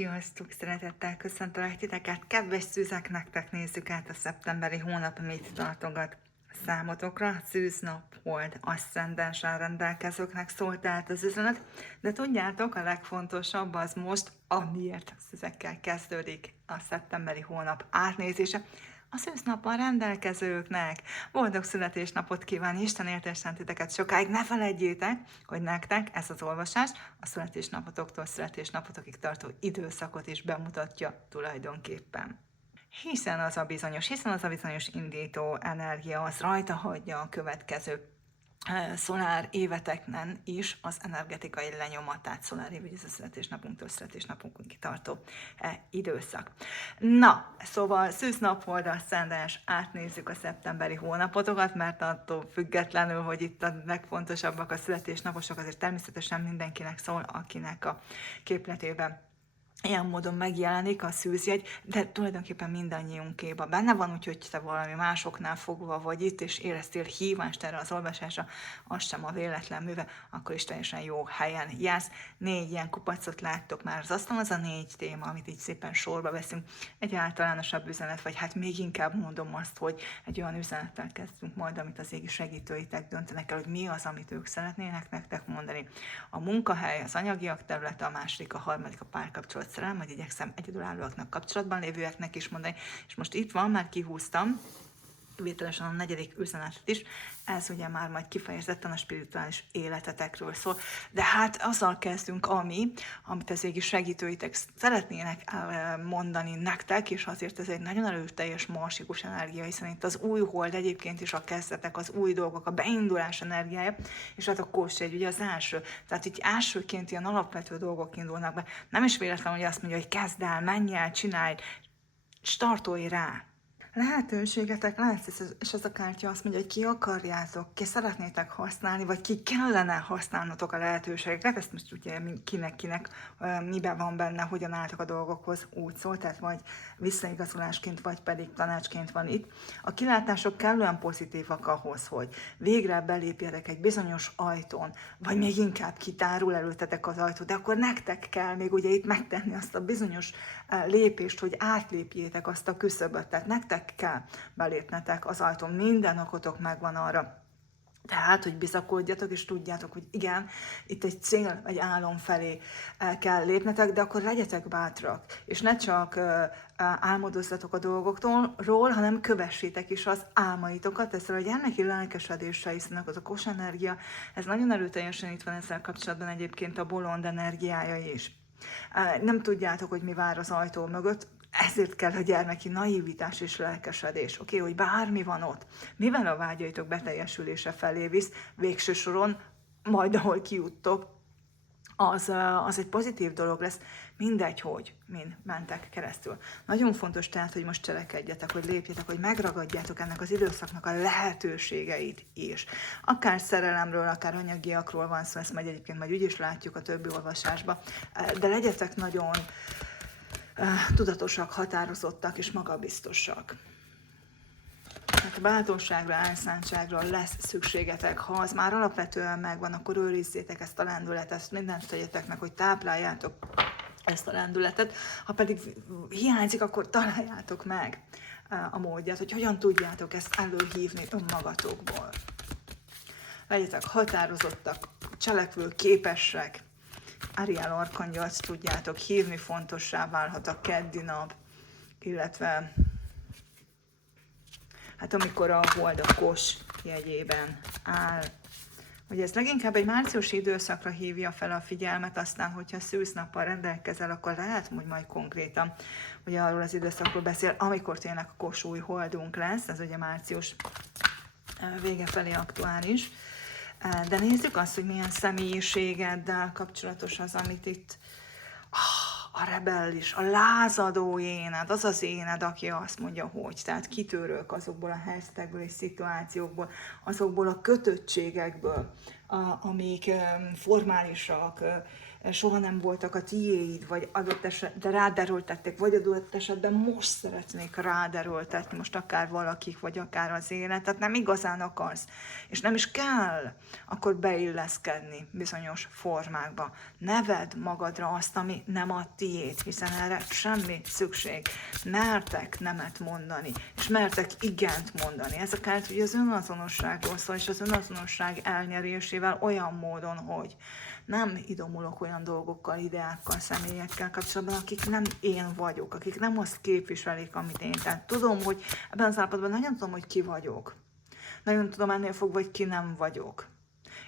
Sziasztok! Szeretettel köszöntelek titeket! Kedves szűzek, nektek nézzük át a szeptemberi hónap mit tartogat számotokra. Szűznap volt aszcendenssel rendelkezőknek szólt át az üzenet, de tudjátok, a legfontosabb az most, amiért szűzekkel kezdődik a szeptemberi hónap átnézése. A szűznappal rendelkezőknek boldog születésnapot kíván, Isten éltessen titeket sokáig. Ne feledjétek, hogy nektek ez az olvasás a születésnapotoktól születésnapotokig tartó időszakot is bemutatja tulajdonképpen. Hiszen az a bizonyos indító energia az rajta hagyja a következő szolár éveteknen is az energetikai lenyomatát, szolár év, ez a születésnapunktól születésnapunkig tartó időszak. Na, szóval szűznap volt a szendens, átnézzük a szeptemberi hónapotokat, mert attól függetlenül, hogy itt a legfontosabbak a születésnaposok, azért természetesen mindenkinek szól, akinek a képletében ilyen módon megjelenik a szűzjegy, de tulajdonképpen mindannyiunkéban benne van, úgyhogy te valami másoknál fogva vagy itt, és éreztél hívást erre az olvasásra, az sem a véletlen műve, akkor is teljesen jó helyen jársz. 4 ilyen kupacot láttok már az asztalon, az a 4 téma, amit így szépen sorba veszünk. Egy általánosabb üzenet, vagy hát még inkább mondom azt, hogy egy olyan üzenettel kezdünk majd, amit az égi segítőitek döntenek el, hogy mi az, amit ők szeretnének nektek mondani. A munkahely, az anyagiak területe, a második, a harmadik, a párkapcsolat, szerelem, hogy igyekszem egyedülállóaknak kapcsolatban lévőeknek is mondani, és most itt van, már kihúztam, vételesen a 4. üzenetet is, ez ugye már majd kifejezetten a spirituális életetekről szól, de hát azzal kezdünk, amit az égi segítőitek szeretnének mondani nektek, és azért ez egy nagyon erőteljes marsikus energia, hiszen itt az új hold egyébként is a kezdetek, az új dolgok, a beindulás energiája, és hát a kósjegy ugye az első, tehát így elsőként ilyen alapvető dolgok indulnak be. Nem is véletlen, hogy azt mondja, hogy kezd el, menj el, csinálj, startolj rá. Lehetőségetek lesz, és ez a kártya azt mondja, hogy ki akarjátok, ki szeretnétek használni, vagy ki kellene használnotok a lehetőségeket, ezt most ugye kinek, miben van benne, hogyan álltak a dolgokhoz, úgy szól, tehát vagy visszaigazolásként, vagy pedig tanácsként van itt. A kilátások kellően pozitívak ahhoz, hogy végre belépjetek egy bizonyos ajtón, vagy még inkább kitárul előttetek az ajtó, de akkor nektek kell még ugye itt megtenni azt a bizonyos lépést, hogy átlépjétek azt a küszöböt, tehát nektek kell belépnetek az ajtón, minden okotok megvan arra. Tehát, hogy bizakodjatok, és tudjátok, hogy igen, itt egy cél, egy álom felé kell lépnetek, de akkor legyetek bátrak, és ne csak álmodozzatok a dolgokról, hanem kövessétek is az álmaitokat, ezzel a gyermeki lelkesedéssel, hiszen az a kos energia, ez nagyon erőteljesen itt van ezzel kapcsolatban egyébként a bolond energiája is. Nem tudjátok, hogy mi vár az ajtó mögött, ezért kell a gyermeki naivitás és lelkesedés, oké, hogy bármi van ott, mivel a vágyaitok beteljesülése felé visz, végső soron, majd ahol kijuttok, az egy pozitív dolog lesz, mindegy, hogy min mentek keresztül. Nagyon fontos tehát, hogy most cselekedjetek, hogy lépjetek, hogy megragadjátok ennek az időszaknak a lehetőségeit is. Akár szerelemről, akár anyagiakról van szó, ezt majd egyébként majd úgy is látjuk a többi olvasásban, de legyetek nagyon tudatosak, határozottak és magabiztosak. Tehát a bátorságra, elszántságra lesz szükségetek. Ha az már alapvetően megvan, akkor őrizzétek ezt a lendületet, mindent tegyetek meg, hogy tápláljátok ezt a lendületet. Ha pedig hiányzik, akkor találjátok meg a módját, hogy hogyan tudjátok ezt előhívni önmagatokból. Legyetek határozottak, cselekvő képesek. Ariel arkangyalt tudjátok hívni, fontossá válhat a keddi nap, illetve hát amikor a hold a kos jegyében áll. Ugye ez leginkább egy márciusi időszakra hívja fel a figyelmet, aztán, hogyha szűznappal rendelkezel, akkor lehet, hogy majd konkrétan ugye arról az időszakról beszél, amikor tényleg a kos új holdunk lesz, ez ugye március vége felé aktuális. De nézzük azt, hogy milyen személyiségeddel kapcsolatos az, amit itt a rebellis, a lázadó éned, az az éned, aki azt mondja, hogy tehát kitörök azokból a helyzetekből és szituációkból, azokból a kötöttségekből, amik formálisak, soha nem voltak a tiéid, vagy adott esetben rád erőltették, vagy adott esetben most szeretnék rád erőltetni, most akár valakik, vagy akár az élet, tehát nem igazán akarsz, és nem is kell akkor beilleszkedni bizonyos formákba. Ne vedd magadra azt, ami nem a tiéd, hiszen erre semmi szükség. Mertek nemet mondani, és mertek igent mondani. Ez akár ugye az önazonosságról szól, és az önazonosság elnyerésével olyan módon, hogy nem idomulok olyan dolgokkal, ideákkal, személyekkel kapcsolatban, akik nem én vagyok, akik nem azt képviselik, amit én. Tehát tudom, hogy ebben az állapotban nagyon tudom, hogy ki vagyok. Nagyon tudom ennél fogva, hogy ki nem vagyok.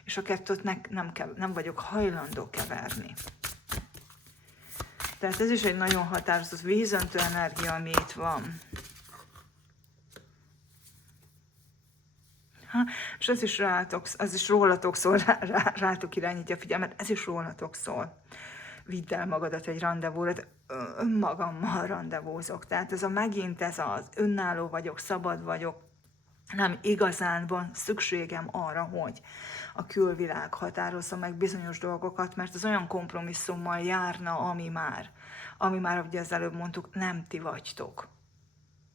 És a kettőt nem vagyok hajlandó keverni. Tehát ez is egy nagyon határozott, vízöntő energia, ami itt van. És ez is rólatok szól, rátok irányítja a figyelmet, ez is rólatok szól. Vidd el magadat egy randevúra, önmagammal randevúzok. Tehát megint ez az önálló vagyok, szabad vagyok, nem igazán van szükségem arra, hogy a külvilág határozza meg bizonyos dolgokat, mert az olyan kompromisszummal járna, ami már, ugye az előbb mondtuk, nem ti vagytok.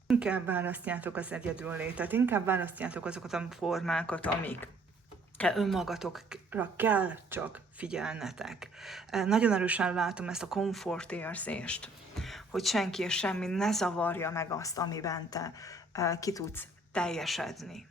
Inkább választjátok az egyedüllétet, inkább választjátok azokat a formákat, amik önmagatokra kell csak figyelnetek. Nagyon erősen látom ezt a komfortérzést, hogy senki és semmi ne zavarja meg azt, amiben te ki tudsz teljesedni.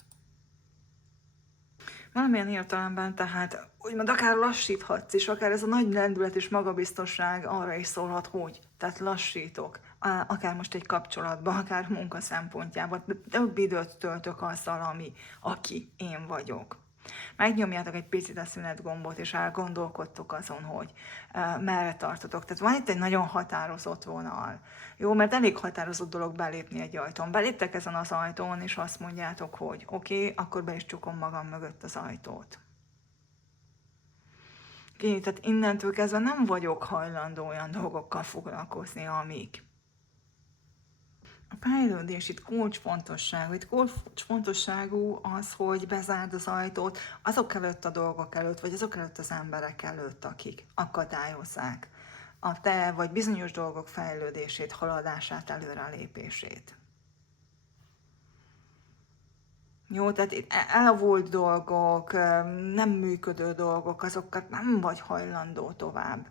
Valamilyen értelemben tehát úgymond akár lassíthatsz is, akár ez a nagy lendület és magabiztosság arra is szólhat, hogy tehát lassítok, akár most egy kapcsolatban, akár munka szempontjában, több időt töltök azzal, aki én vagyok. Megnyomjátok egy picit a szünet gombot, és elgondolkodtok azon, hogy merre tartotok. Tehát van itt egy nagyon határozott vonal. Jó, mert elég határozott dolog belépni egy ajtón. Beléptek ezen az ajtón, és azt mondjátok, hogy oké, akkor be is csukom magam mögött az ajtót. Oké, tehát innentől kezdve nem vagyok hajlandó olyan dolgokkal foglalkozni, amik. A fejlődés itt kulcsfontosságú. Itt kulcsfontosságú az, hogy bezárd az ajtót azok előtt a dolgok előtt, vagy azok előtt az emberek előtt, akik akadályozzák a te vagy bizonyos dolgok fejlődését, haladását, előrelépését. Jó, tehát itt elavult dolgok, nem működő dolgok, azokat nem vagy hajlandó tovább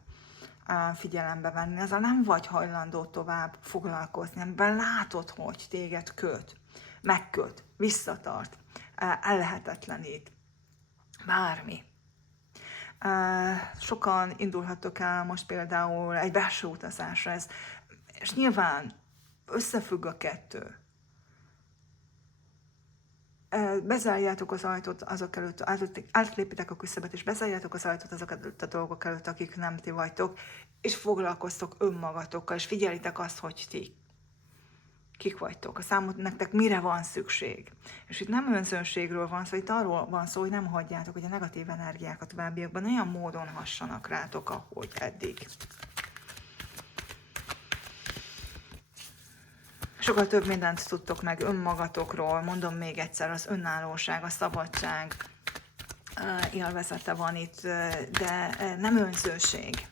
figyelembe venni, azzal nem vagy hajlandó tovább foglalkozni, amiben látod, hogy téged köt, megköt, visszatart, ellehetetlenít, bármi. Sokan indulhattok el most például egy belső utazásra, és nyilván összefügg a kettő. Bezárjátok az ajtót azok előtt, átlépitek a küszöbet, és bezárjátok az ajtót azok előtt a dolgok előtt, akik nem ti vagytok, és foglalkoztok önmagatokkal, és figyelitek azt, hogy ti kik vagytok, a számot nektek mire van szükség. És itt nem önzőségről van szó, itt arról van szó, hogy nem hagyjátok, hogy a negatív energiák a továbbiakban olyan módon hassanak rátok, ahogy eddig. Sokkal több mindent tudtok meg önmagatokról, mondom még egyszer, az önállóság, a szabadság élvezete van itt, de nem önzőség.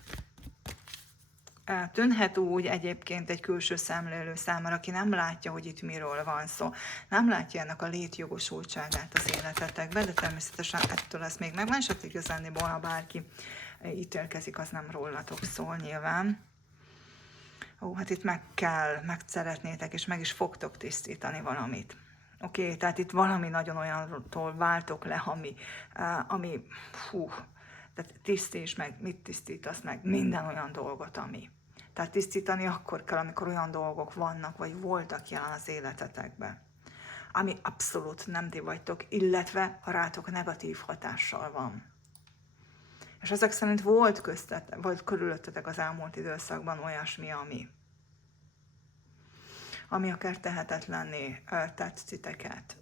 Tűnhet úgy egyébként egy külső szemlélő számára, aki nem látja, hogy itt miről van szó, nem látja ennek a létjogosultságát az életetekben, de természetesen ettől ez még megvan, és hát igazániból, ha bárki ítélkezik, az nem rólatok szól nyilván. Ó, hát itt meg szeretnétek, és meg is fogtok tisztítani valamit. Oké, tehát itt valami nagyon olyantól váltok le, ami tehát tisztíts meg, mit tisztítasz meg, minden olyan dolgot, ami. Tehát tisztítani akkor kell, amikor olyan dolgok vannak, vagy voltak jelen az életetekben, ami abszolút nem ti vagytok, illetve ha rátok negatív hatással van. És ezek szerint volt körülöttetek az elmúlt időszakban olyasmi, ami akár tehetetlenné tett titeket.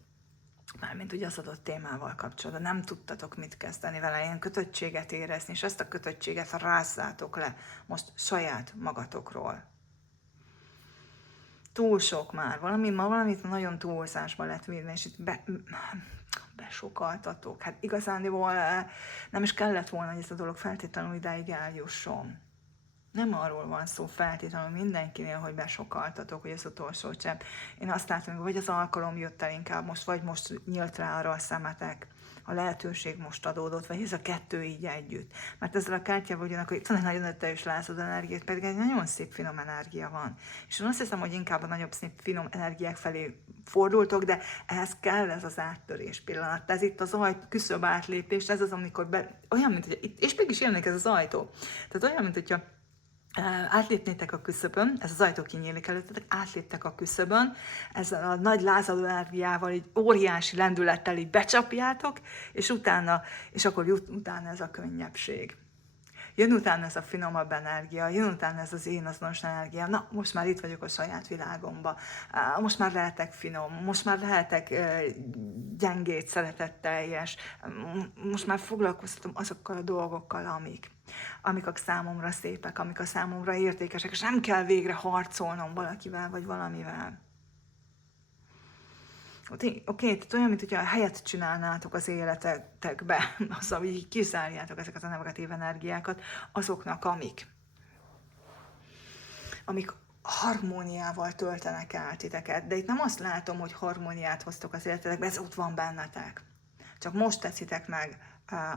Mármint ugye az adott témával kapcsolatban. Nem tudtatok mit kezdeni vele, ilyen kötöttséget érezni, és ezt a kötöttséget rázzátok le most saját magatokról. Túl sok már, valamit nagyon túlzásba lett vinni, és itt besokaltatok. Hát igazániból nem is kellett volna, hogy ez a dolog feltétlenül idáig eljusson. Nem arról van szó feltétlenül mindenkinél, hogy besokaltatok, hogy az utolsó csepp. Én azt látom, hogy vagy az alkalom jött el inkább most, vagy most nyílt rá arra a szemetek, a lehetőség most adódott, vagy ez a kettő így együtt. Mert ezzel a kártyával ugyanakkor itt van egy nagyon erős lázad energiát, pedig egy nagyon szép finom energia van. És én azt hiszem, hogy inkább a nagyobb szép finom energiák felé fordultok, de ehhez kell ez az áttörés pillanat. Ez itt az küszöb átlépés, ez az, amikor olyan, mint hogy és mégis jönnek ez az ajtó. Tehát olyan, mint hogyha átlépnétek a küszöbön, ez az ajtó kinyílik előttetek, átléptek a küszöbön, ezzel a nagy lázadó energiával, egy óriási lendülettel így becsapjátok, és akkor jut utána ez a könnyebbség. Jön utána ez a finomabb energia, jön utána ez az én azonos energia. Na, most már itt vagyok a saját világomba. Most már lehetek finom, most már lehetek gyengét, szeretetteljes. Most már foglalkoztatom azokkal a dolgokkal, amik a számomra szépek, amik a számomra értékesek, és nem kell végre harcolnom valakivel vagy valamivel. Oké, tehát olyan, mint hogyha helyet csinálnátok az életetekbe, azzal, hogy így kizárjátok ezeket a negatív energiákat, azoknak, amik harmóniával töltenek el titeket. De itt nem azt látom, hogy harmóniát hoztok az életetekbe, ez ott van bennetek. Csak most teszitek meg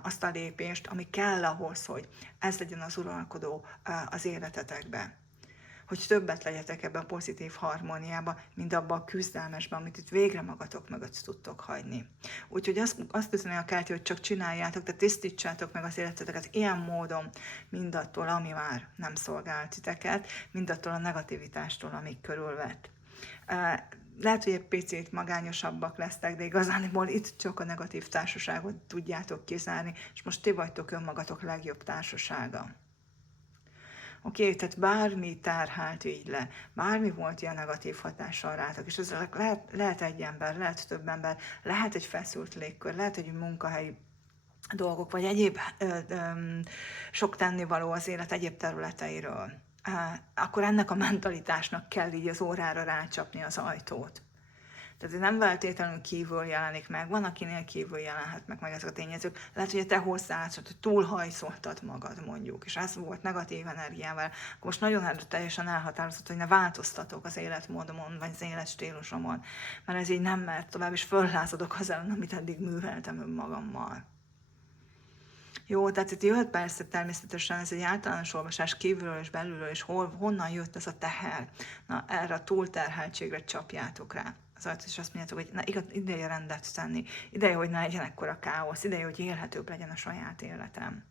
azt a lépést, ami kell ahhoz, hogy ez legyen az uralkodó az életetekbe. Hogy többet legyetek ebbe a pozitív harmóniába, mint abba a küzdelmesben, amit itt végre magatok mögött tudtok hagyni. Úgyhogy azt üzenő a kártya, hogy csak csináljátok, de tisztítsátok meg az életeteket ilyen módon, mindattól, ami már nem szolgál titeket, mindattól a negativitástól, amik körülvett. Lehet, hogy egy picit magányosabbak lesztek, de igazából itt csak a negatív társaságot tudjátok kizárni, és most ti vagytok önmagatok legjobb társasága. Oké, tehát bármi terhált így le, bármi volt ilyen negatív hatással rátok, és ez lehet egy ember, lehet több ember, lehet egy feszült légkör, lehet egy munkahelyi dolgok, vagy egyéb sok tennivaló az élet egyéb területeiről. Akkor ennek a mentalitásnak kell így az órára rácsapni az ajtót. Tehát nem feltétlenül kívül jelenik meg, van, akinél kívül jelenhet meg ezek a tényezők. Lehet, hogy te hozzáállsz, hogy túlhajszoltad magad mondjuk, és ez volt negatív energiával, akkor most nagyon erőteljesen elhatározott, hogy ne változtatok az életmódomon, vagy az életstílusomon, mert ez így nem mert tovább, és föllázadok az ellen, amit eddig műveltem önmagammal. Jó, tehát itt jöhet persze természetesen ez egy általános olvasás kívülről és belülről, és honnan jött ez a teher. Na, erre a túlterheltségre csapjátok rá. És azt mondjátok, hogy na, ideje rendet tenni, ideje, hogy ne legyen ekkora káosz, ideje, hogy élhetőbb legyen a saját életem.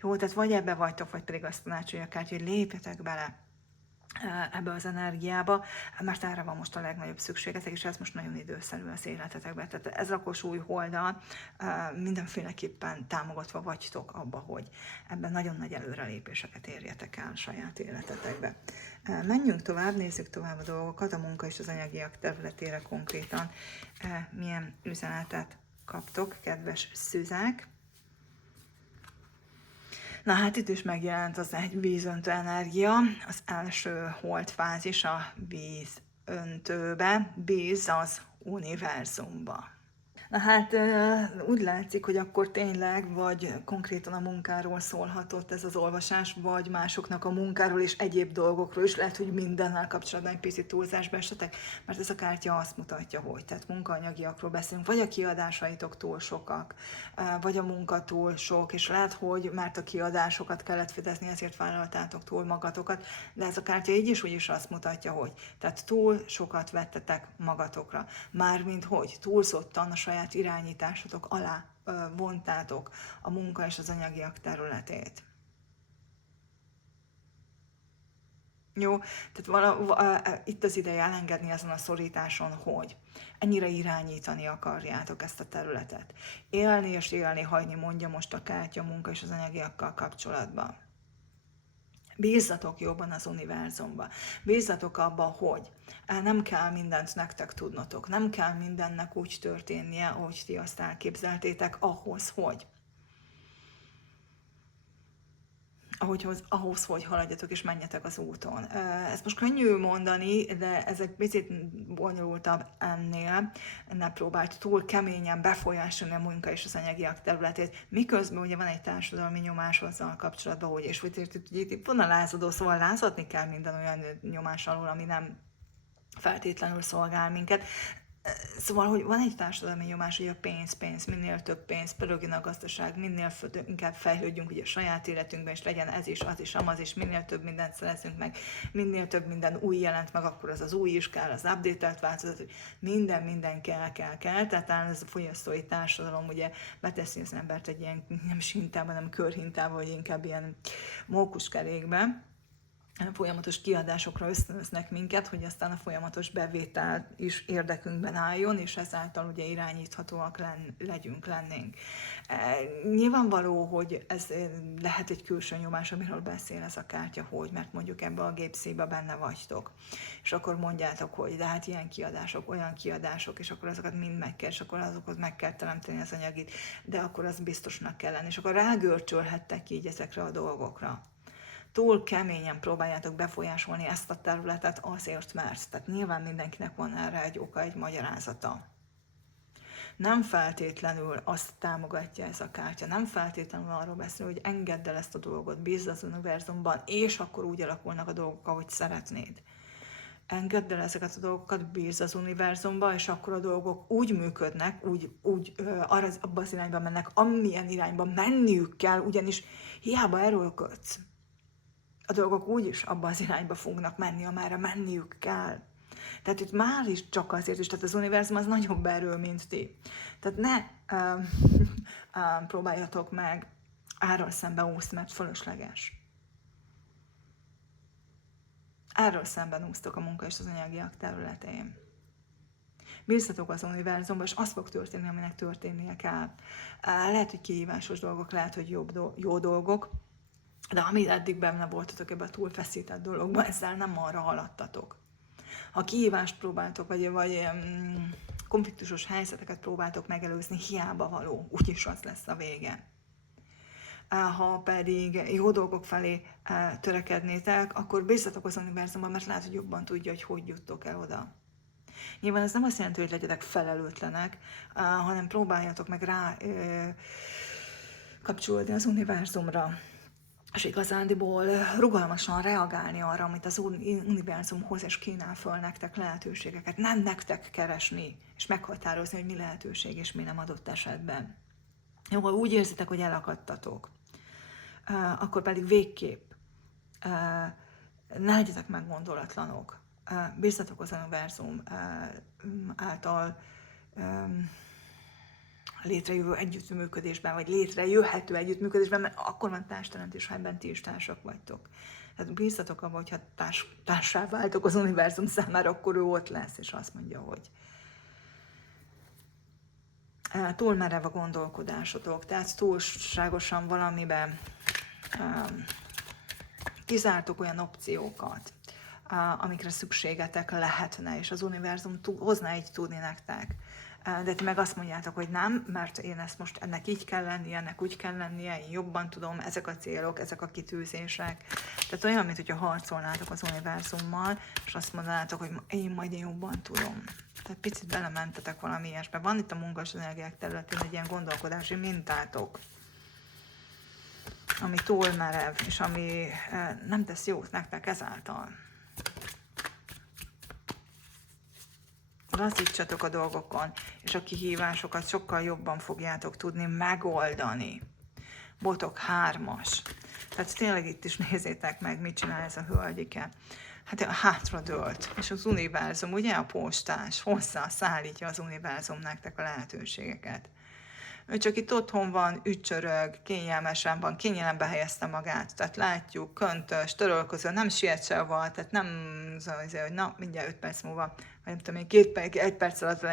Jó, tehát vagy ebbe vagytok, vagy pedig azt tanácsolja a kártya, hogy lépjetek bele ebbe az energiába, mert erre van most a legnagyobb szükségetek, és ez most nagyon időszerű az életetekben. Tehát ez rakos új holdal mindenféleképpen támogatva vagytok abba, hogy ebben nagyon nagy előrelépéseket érjetek el a saját életetekbe. Menjünk tovább, nézzük tovább a dolgokat, a munka és az anyagiak területére konkrétan. Milyen üzenetet kaptok, kedves szüzek? Na hát itt is megjelent az egy vízöntő energia, az első holdfázis a vízöntőbe, víz az univerzumba. Na hát úgy látszik, hogy akkor tényleg vagy konkrétan a munkáról szólhatott ez az olvasás, vagy másoknak a munkáról és egyéb dolgokról is, lehet, hogy mindennel kapcsolatban egy picit túlzásba esetek, mert ez a kártya azt mutatja, hogy tehát munkaanyagiakról beszélünk, vagy a kiadásaitok túl sokak, vagy a munka túl sok, és lehet, hogy mert a kiadásokat kellett fedezni, ezért vállaltátok túl magatokat, de ez a kártya így is úgy is azt mutatja, hogy tehát túl sokat vettetek magatokra, mármint hogy túlzottan a saját irányításotok alá vontátok a munka és az anyagiak területét. Jó, tehát itt az ideje elengedni ezen a szorításon, hogy ennyire irányítani akarjátok ezt a területet. Élni és élni hagyni, mondja most a kártya munka és az anyagiakkal kapcsolatban. Bízzatok jobban az univerzumba. Bízzatok abba, hogy nem kell mindent nektek tudnotok. Nem kell mindennek úgy történnie, ahogy ti azt elképzeltétek ahhoz, hogy ahhoz, hogy haladjatok és menjetek az úton. Ezt most könnyű mondani, de ez egy picit bonyolultabb ennél. Ne próbált túl keményen befolyásolni a munka és az anyagiak területét, miközben ugye van egy társadalmi nyomás azzal kapcsolatban, hogy és itt vonalázódó, szóval lázadni kell minden olyan nyomás alól, ami nem feltétlenül szolgál minket. Szóval, hogy van egy társadalmi nyomás, hogy a pénz, minél több pénz, pörögjön a gazdaság, minél inkább fejlődjünk ugye a saját életünkben, és legyen ez is, az is, amaz is, minél több mindent szerezünk meg, minél több minden új jelent meg, akkor az új is kell, az update-elt változat, hogy minden kell. Tehát talán ez a fogyasztói társadalom ugye beteszi az embert egy ilyen nem hintába, nem körhintába, vagy inkább ilyen mókuskerékbe. Folyamatos kiadásokra ösztönöznek minket, hogy aztán a folyamatos bevétel is érdekünkben álljon, és ezáltal ugye irányíthatóak lennénk. Nyilvánvaló, hogy ez lehet egy külső nyomás, amiről beszél ez a kártya, hogy, mert mondjuk ebbe a gépszébe benne vagytok. És akkor mondjátok, hogy de hát ilyen kiadások, olyan kiadások, és akkor azokat mind meg kell, és akkor azokat meg kell teremteni az anyagit, de akkor az biztosnak kell lenni. És akkor rágörcsölhettek így ezekre a dolgokra. Túl keményen próbáljátok befolyásolni ezt a területet azért, mert. Tehát nyilván mindenkinek van erre egy oka, egy magyarázata. Nem feltétlenül azt támogatja ez a kártya, nem feltétlenül arról beszél, hogy engedd el ezt a dolgot, bízz az univerzumban, és akkor úgy alakulnak a dolgok, ahogy szeretnéd. Engedd el ezeket a dolgokat, bízz az univerzumban, és akkor a dolgok úgy működnek, abban az irányba mennek, amilyen irányba menniük kell, ugyanis hiába erőlködsz. A dolgok úgyis abba az irányba fognak menni, amerre menniük kell. Tehát itt már is csak azért is, tehát az univerzum az nagyobb erő, mint ti. Tehát ne próbáljatok meg árral szembe úszni, mert fölösleges. Árral szemben úsztok a munka és az anyagiak területén. Bízzatok az univerzumban, és az fog történni, aminek történnie kell. Lehet, hogy kihívásos dolgok, lehet, hogy jó dolgok, de amíg eddig benne voltatok ebben a túlfeszített dologban, ezzel nem arra haladtatok. Ha kihívást próbáltok, vagy konfliktusos helyzeteket próbáltok megelőzni, hiába való, úgyis az lesz a vége. Ha pedig jó dolgok felé törekednétek, akkor bízzatok az univerzumban, mert lehet, hogy jobban tudja, hogy juttok el oda. Nyilván ez nem azt jelenti, hogy legyetek felelőtlenek, hanem próbáljatok meg rá kapcsolódni az univerzumra. És igazándiból rugalmasan reagálni arra, amit az univerzum hoz és kínál föl nektek lehetőségeket. Nem nektek keresni, és meghatározni, hogy mi lehetőség és mi nem adott esetben. Jó, ha úgy érzitek, hogy elakadtatok, akkor pedig végképp ne legyetek meggondolatlanok. Bízzatok az univerzum által létrejövő együttműködésben, vagy létrejöhető együttműködésben, mert akkor van társteremtés, ha ebben ti is társak vagytok. Tehát bízzatok abban, hogyha társá váltok az univerzum számára, akkor ő ott lesz, és azt mondja, hogy túl merev a gondolkodásotok, tehát túlságosan valamiben kizártok olyan opciókat, amikre szükségetek lehetne, és az univerzum hozna így tudni nektek. De ti meg azt mondjátok, hogy nem, mert én ezt most ennek így kell lennie, ennek úgy kell lennie, én jobban tudom, ezek a célok, ezek a kitűzések. Tehát olyan, mint hogyha harcolnátok az univerzummal, és azt mondanátok, hogy én jobban tudom. Tehát picit belementetek valami ilyesbe. Van itt a munkas energiák területén egy ilyen gondolkodási mintátok, ami túl merev, és ami nem tesz jót nektek ezáltal. Lazítsatok a dolgokon, és a kihívásokat sokkal jobban fogjátok tudni megoldani. Botok 3-as. Tehát tényleg itt is nézzétek meg, mit csinál ez a hölgyike. Hát hátradőlt, és az univerzum, ugye a postás, szállítja az univerzum nektek a lehetőségeket. Ő csak itt otthon van, ücsörög, kényelmesen van, kényelembe helyezte magát, tehát látjuk, köntös, törölköző, nem siet sehova, tehát nem hogy na, mindjárt 5 perc múlva, vagy nem tudom én, 1 perc alatt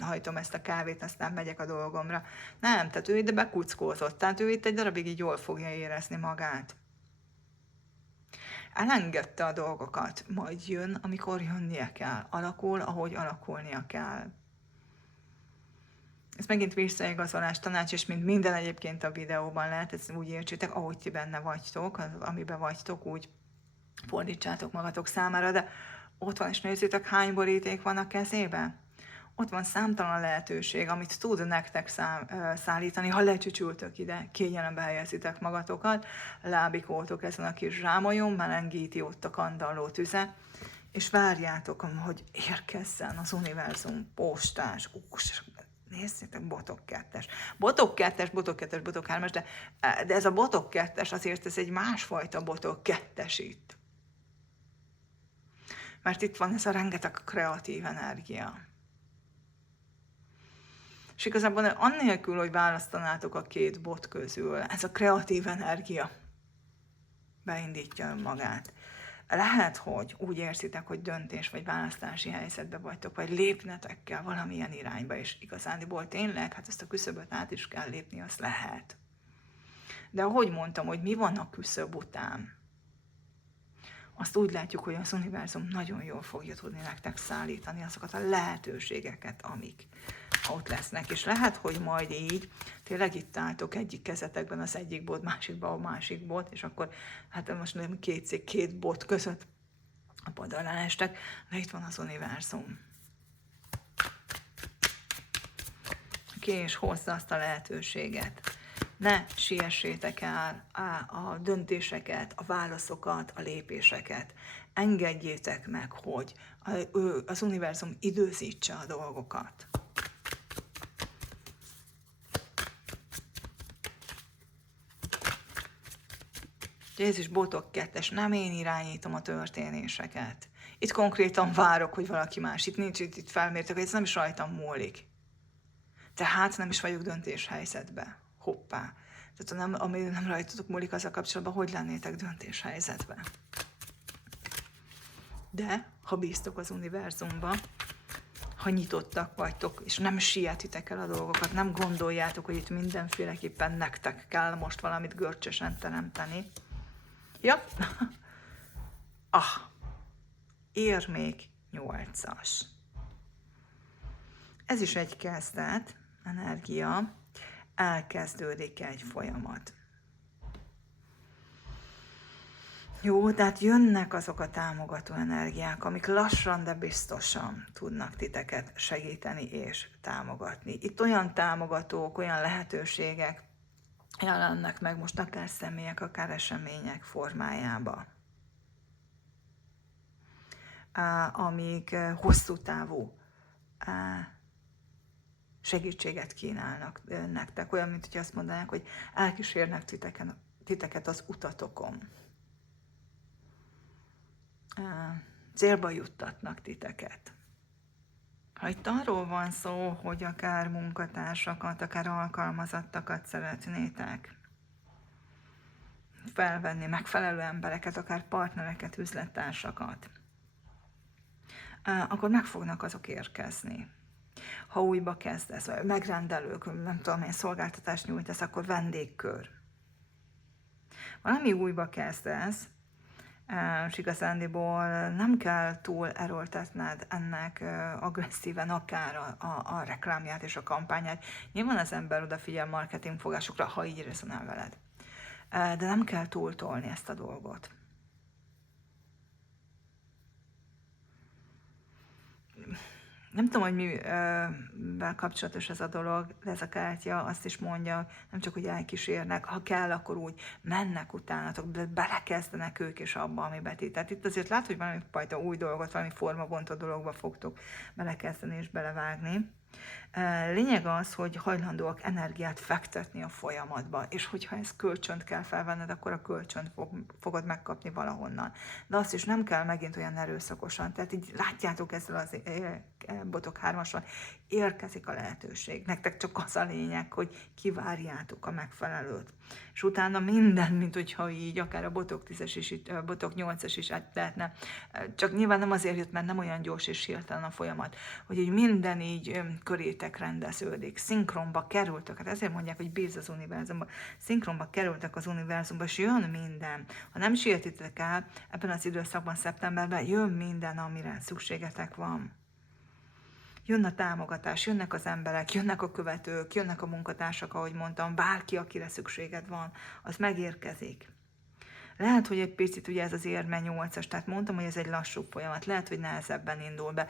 hajtom ezt a kávét, aztán megyek a dolgomra. Nem, tehát ő ide bekuckózott, tehát ő itt egy darabig így jól fogja érezni magát. Elengedte a dolgokat, majd jön, amikor jönnie kell, alakul, ahogy alakulnia kell. Ez megint visszaigazolás tanács, és mint minden egyébként a videóban lehet, ezt úgy értsétek, ahogy ti benne vagytok, amiben vagytok, úgy fordítsátok magatok számára, de ott van, és nézzétek, hány boríték van a kezébe? Ott van számtalan lehetőség, amit tud nektek szállítani, ha lecsücsültök ide, kényelembe helyezitek magatokat, lábikóltok ezen a kis zsámolyon, melengíti ott a kandalló tüze, és várjátok, hogy érkezzen az univerzum postás, nézzétek, botok 2-es. Botok 2-es, botok 2-es, botok 3-es, de ez a botok 2-es azért ez egy másfajta botok 2-es itt. Mert itt van ez a rengeteg kreatív energia. És igazából annélkül, hogy választanátok a két bot közül, ez a kreatív energia beindítja önmagát. Lehet, hogy úgy érzitek, hogy döntés vagy választási helyzetben vagytok, vagy lépnetek kell valamilyen irányba, és igazándiból tényleg, hát ezt a küszöböt át is kell lépni, azt lehet. De ahogy mondtam, hogy mi van a küszöb után, azt úgy látjuk, hogy az univerzum nagyon jól fogja tudni nektek szállítani azokat a lehetőségeket, amik ott lesznek. És lehet, hogy majd így, tényleg itt álltok egyik kezetekben az egyik bot, másikban a másik bot, és akkor hát most nem két bot között a pad alá estek, de itt van az univerzum. Ki és hozza azt a lehetőséget. Ne siessétek el a döntéseket, a válaszokat, a lépéseket. Engedjétek meg, hogy az univerzum időzítse a dolgokat. Jézus, botok 2-es, nem én irányítom a történéseket. Itt konkrétan várok, hogy valaki más. Itt nincs, itt felmértek, hogy ez nem is rajtam múlik. Tehát nem is vagyok döntéshelyzetben. Hoppá. Tehát ami nem rajtatok múlik azzal kapcsolatban, hogy lennétek döntéshelyzetben. De, ha bíztok az univerzumba, ha nyitottak vagytok, és nem sietitek el a dolgokat, nem gondoljátok, hogy itt mindenféleképpen nektek kell most valamit görcsösen teremteni. Ja, érmék 8-as. Ez is egy kezdet, energia, elkezdődik egy folyamat. Jó, tehát jönnek azok a támogató energiák, amik lassan, de biztosan tudnak titeket segíteni és támogatni. Itt olyan támogatók, olyan lehetőségek jelennek meg most akár személyek, akár események formájába, amik hosszú távú segítséget kínálnak nektek, olyan, mint hogy azt mondanák, hogy elkísérnek titeket az utatokon. Célba juttatnak titeket. Ha itt arról van szó, hogy akár munkatársakat, akár alkalmazottakat szeretnétek felvenni, megfelelő embereket, akár partnereket, üzlettársakat, akkor meg fognak azok érkezni. Ha újba kezdesz, vagy megrendelők, nem tudom, milyen szolgáltatást nyújtasz, akkor vendégkör. Valami újba kezdesz, és igazándiból nem kell túl erőltetned ennek agresszíven akár a reklámját és a kampányát. Nyilván az ember odafigyel marketingfogásokra, ha így rezonál veled. De nem kell túltolni ezt a dolgot. Nem tudom, hogy mivel kapcsolatos ez a dolog, de ez a kártya azt is mondja, nem csak, hogy elkísérnek, ha kell, akkor úgy mennek utánatok, de belekezdenek ők is abba, amiben ti. Tehát itt azért lát, hogy valami fajta új dolgot, valami formabontó dologba fogtok belekezdeni és belevágni. Lényeg az, hogy hajlandóak energiát fektetni a folyamatba, és hogyha ez kölcsönt kell felvenned, akkor a kölcsönt fogod megkapni valahonnan. De azt is nem kell megint olyan erőszakosan, tehát így látjátok ezzel az botok 3-asról, érkezik a lehetőség. Nektek csak az a lényeg, hogy kivárjátok a megfelelőt. És utána minden, mint hogyha így, akár a botok 10-es is, botok 8-es is lehetne. Csak nyilván nem azért jött, mert nem olyan gyors és hirtelen a folyamat, hogy így minden így körétek rendeződik. Szinkronba kerültek, hát ezért mondják, hogy bíz az univerzumban. Szinkronba kerültek az univerzumba, és jön minden. Ha nem sietitek el, ebben az időszakban, szeptemberben jön minden, amire szükségetek van. Jön a támogatás, jönnek az emberek, jönnek a követők, jönnek a munkatársak, ahogy mondtam, bárki, akire szükséged van, az megérkezik. Lehet, hogy egy picit ugye ez az érme 8-as, tehát mondtam, hogy ez egy lassú folyamat, lehet, hogy nehezebben indul be,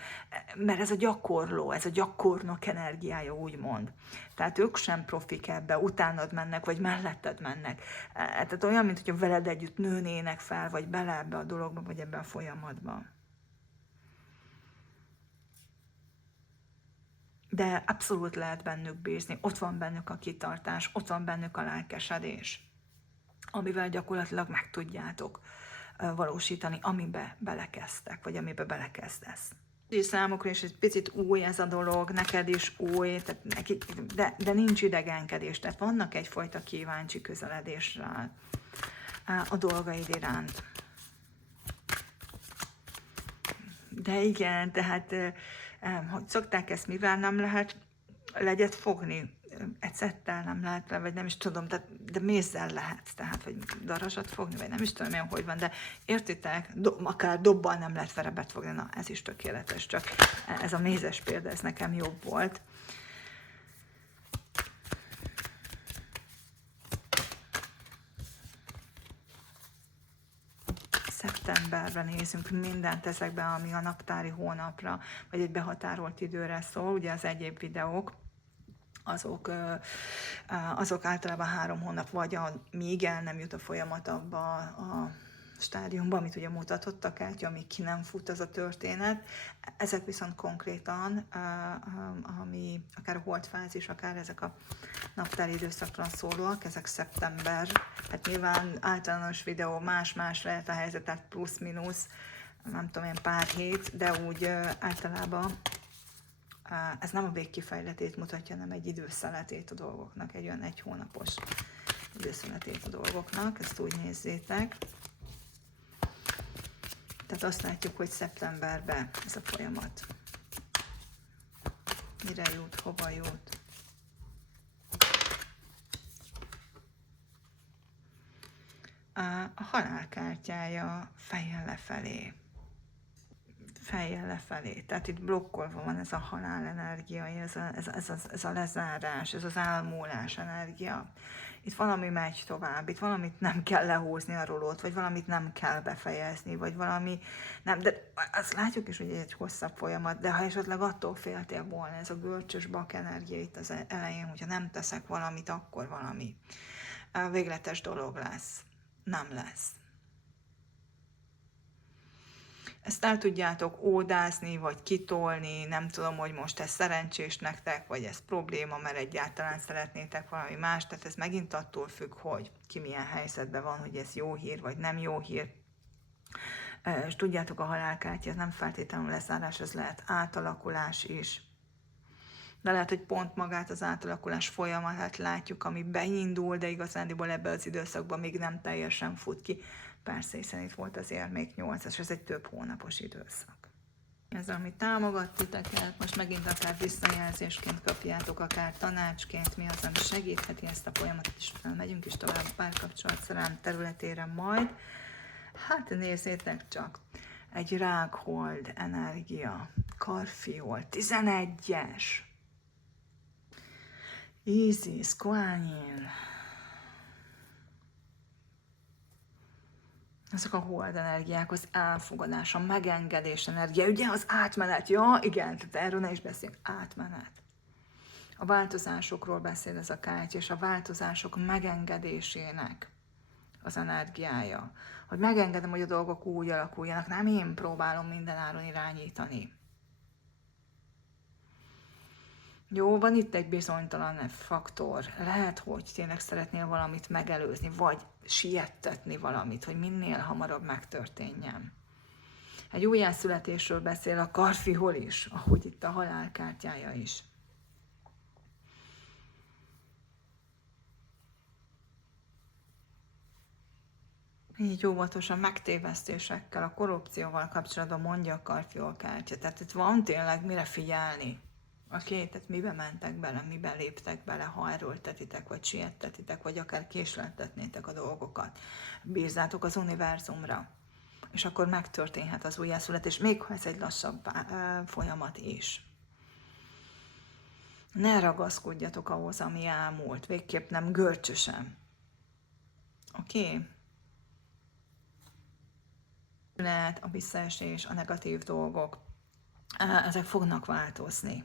mert ez a gyakorló, ez a gyakornok energiája, úgymond. Tehát ők sem profik ebbe, utánad mennek, vagy melletted mennek. Tehát olyan, mint hogyha veled együtt nőnének fel, vagy bele ebbe a dologba, vagy ebbe a folyamatba. De abszolút lehet bennük bízni, ott van bennük a kitartás, ott van bennük a lelkesedés, amivel gyakorlatilag meg tudjátok valósítani, amibe belekezdtek, vagy amibe belekezdesz. És számukra is egy picit új ez a dolog, neked is új, tehát de nincs idegenkedés, tehát vannak egyfajta kíváncsi közeledéssel a dolgaid iránt. De igen, tehát hogy szokták ezt, mivel nem lehet legyet fogni, ecettel nem lehet, vagy nem is tudom, de mézzel lehet, tehát, vagy darazsat fogni, vagy nem is tudom én, hogy van, de értitek, akár dobbal nem lehet verebet fogni, na ez is tökéletes, csak ez a mézes példa, ez nekem jobb volt. Szeptemberben nézünk mindent ezekben, ami a naptári hónapra, vagy egy behatárolt időre szól, ugye az egyéb videók, azok általában 3 hónap, vagy míg el nem jut a folyamat abba a stádiumban, amit ugye mutatott a kártya, amíg ki nem fut az a történet. Ezek viszont konkrétan, ami akár a holdfázis, akár ezek a naptári időszakra szólóak, ezek szeptember. Hát nyilván általános videó más-más lehet a helyzet, tehát plusz-minusz, nem tudom én, pár hét, de úgy általában ez nem a végkifejletét mutatja, hanem egy időszeletét a dolgoknak, egy olyan 1 hónapos időszeletét a dolgoknak, ezt úgy nézzétek. Tehát azt látjuk, hogy szeptemberben ez a folyamat. Mire jut, hova jut. A halálkártyája fejjel lefelé. Fejjel lefelé. Tehát itt blokkolva van ez a halálenergia, ez a lezárás, ez az elmúlás energia. Itt valami megy tovább, itt valamit nem kell lehúzni a rolót, vagy valamit nem kell befejezni, vagy valami nem, de azt látjuk is, hogy egy hosszabb folyamat, de ha esetleg attól féltél volna, ez a görcsös bak energia itt az elején, hogyha nem teszek valamit, akkor valami végletes dolog lesz. Nem lesz. Ezt el tudjátok ódázni, vagy kitolni, nem tudom, hogy most ez szerencsés nektek, vagy ez probléma, mert egyáltalán szeretnétek valami más, tehát ez megint attól függ, hogy ki milyen helyzetben van, hogy ez jó hír, vagy nem jó hír. És tudjátok, a halálkártya nem feltétlenül lezárás, ez lehet átalakulás is. De lehet, hogy pont magát az átalakulás folyamatát látjuk, ami beindul, de igazándiból ebbe az időszakban még nem teljesen fut ki. Persze, hiszen itt volt az érmék 8-as, ez egy több hónapos időszak. Ez, ami támogat titeket, most megint akár visszajelzésként kapjátok, akár tanácsként, mi az, ami segítheti ezt a folyamatot, és megyünk is tovább párkapcsolatszerelem területére majd. Hát nézzétek csak, egy rákhold energia, karfiol, 11-es, Isis, Kuan Yin. Ezek a hold energiák, az elfogadás, a megengedés energia, ugye az átmenet, ja igen, tehát erről ne is beszélünk, átmenet. A változásokról beszél ez a kártya, és a változások megengedésének az energiája. Hogy megengedem, hogy a dolgok úgy alakuljanak, nem én próbálom mindenáron irányítani. Jó, van itt egy bizonytalan faktor. Lehet, hogy tényleg szeretnél valamit megelőzni, vagy siettetni valamit, hogy minél hamarabb megtörténjen. Egy újjászületésről beszél a karfihol is, ahogy itt a halálkártyája is. Így óvatosan megtévesztésekkel, a korrupcióval kapcsolatban mondja a karfihol kártya. Tehát itt van tényleg mire figyelni. Oké, tehát mibe mentek bele, mibe léptek bele, ha erőltetitek, vagy siettetitek, vagy akár késleltetnétek a dolgokat. Bízzátok az univerzumra, és akkor megtörténhet az újjászületés, még ha ez egy lassabb folyamat is. Ne ragaszkodjatok ahhoz, ami elmúlt, végképp nem görcsösen. Oké? A visszaesés, a negatív dolgok, ezek fognak változni.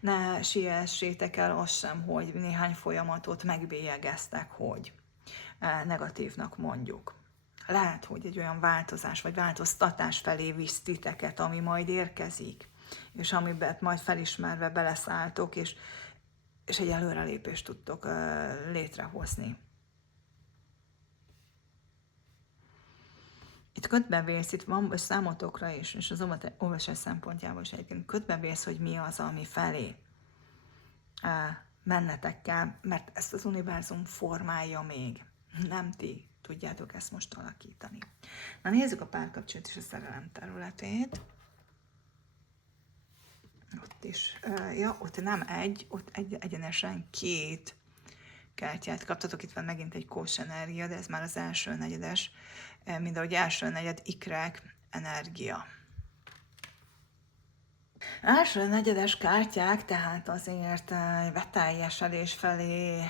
Ne siessétek el azt sem, hogy néhány folyamatot megbélyegeztek, hogy negatívnak mondjuk. Lehet, hogy egy olyan változás vagy változtatás felé visz titeket, ami majd érkezik, és amiben majd felismerve beleszálltok, és egy előrelépést tudtok létrehozni. Itt kötbevész, itt van számotokra is, és az olvasás szempontjából is egyébként kötbevész, hogy mi az, ami felé mennetek kell, mert ezt az univerzum formálja még. Nem ti tudjátok ezt most alakítani. Na nézzük a párkapcsolat és a szerelem területét. Ott is, ott nem egy, ott egyenesen 2 kártyát kaptatok. Itt van megint egy kós energia, de ez már az első negyedes, mint ahogy első negyed ikrek energia. Első negyedes kártyák, tehát azért beteljesedés felé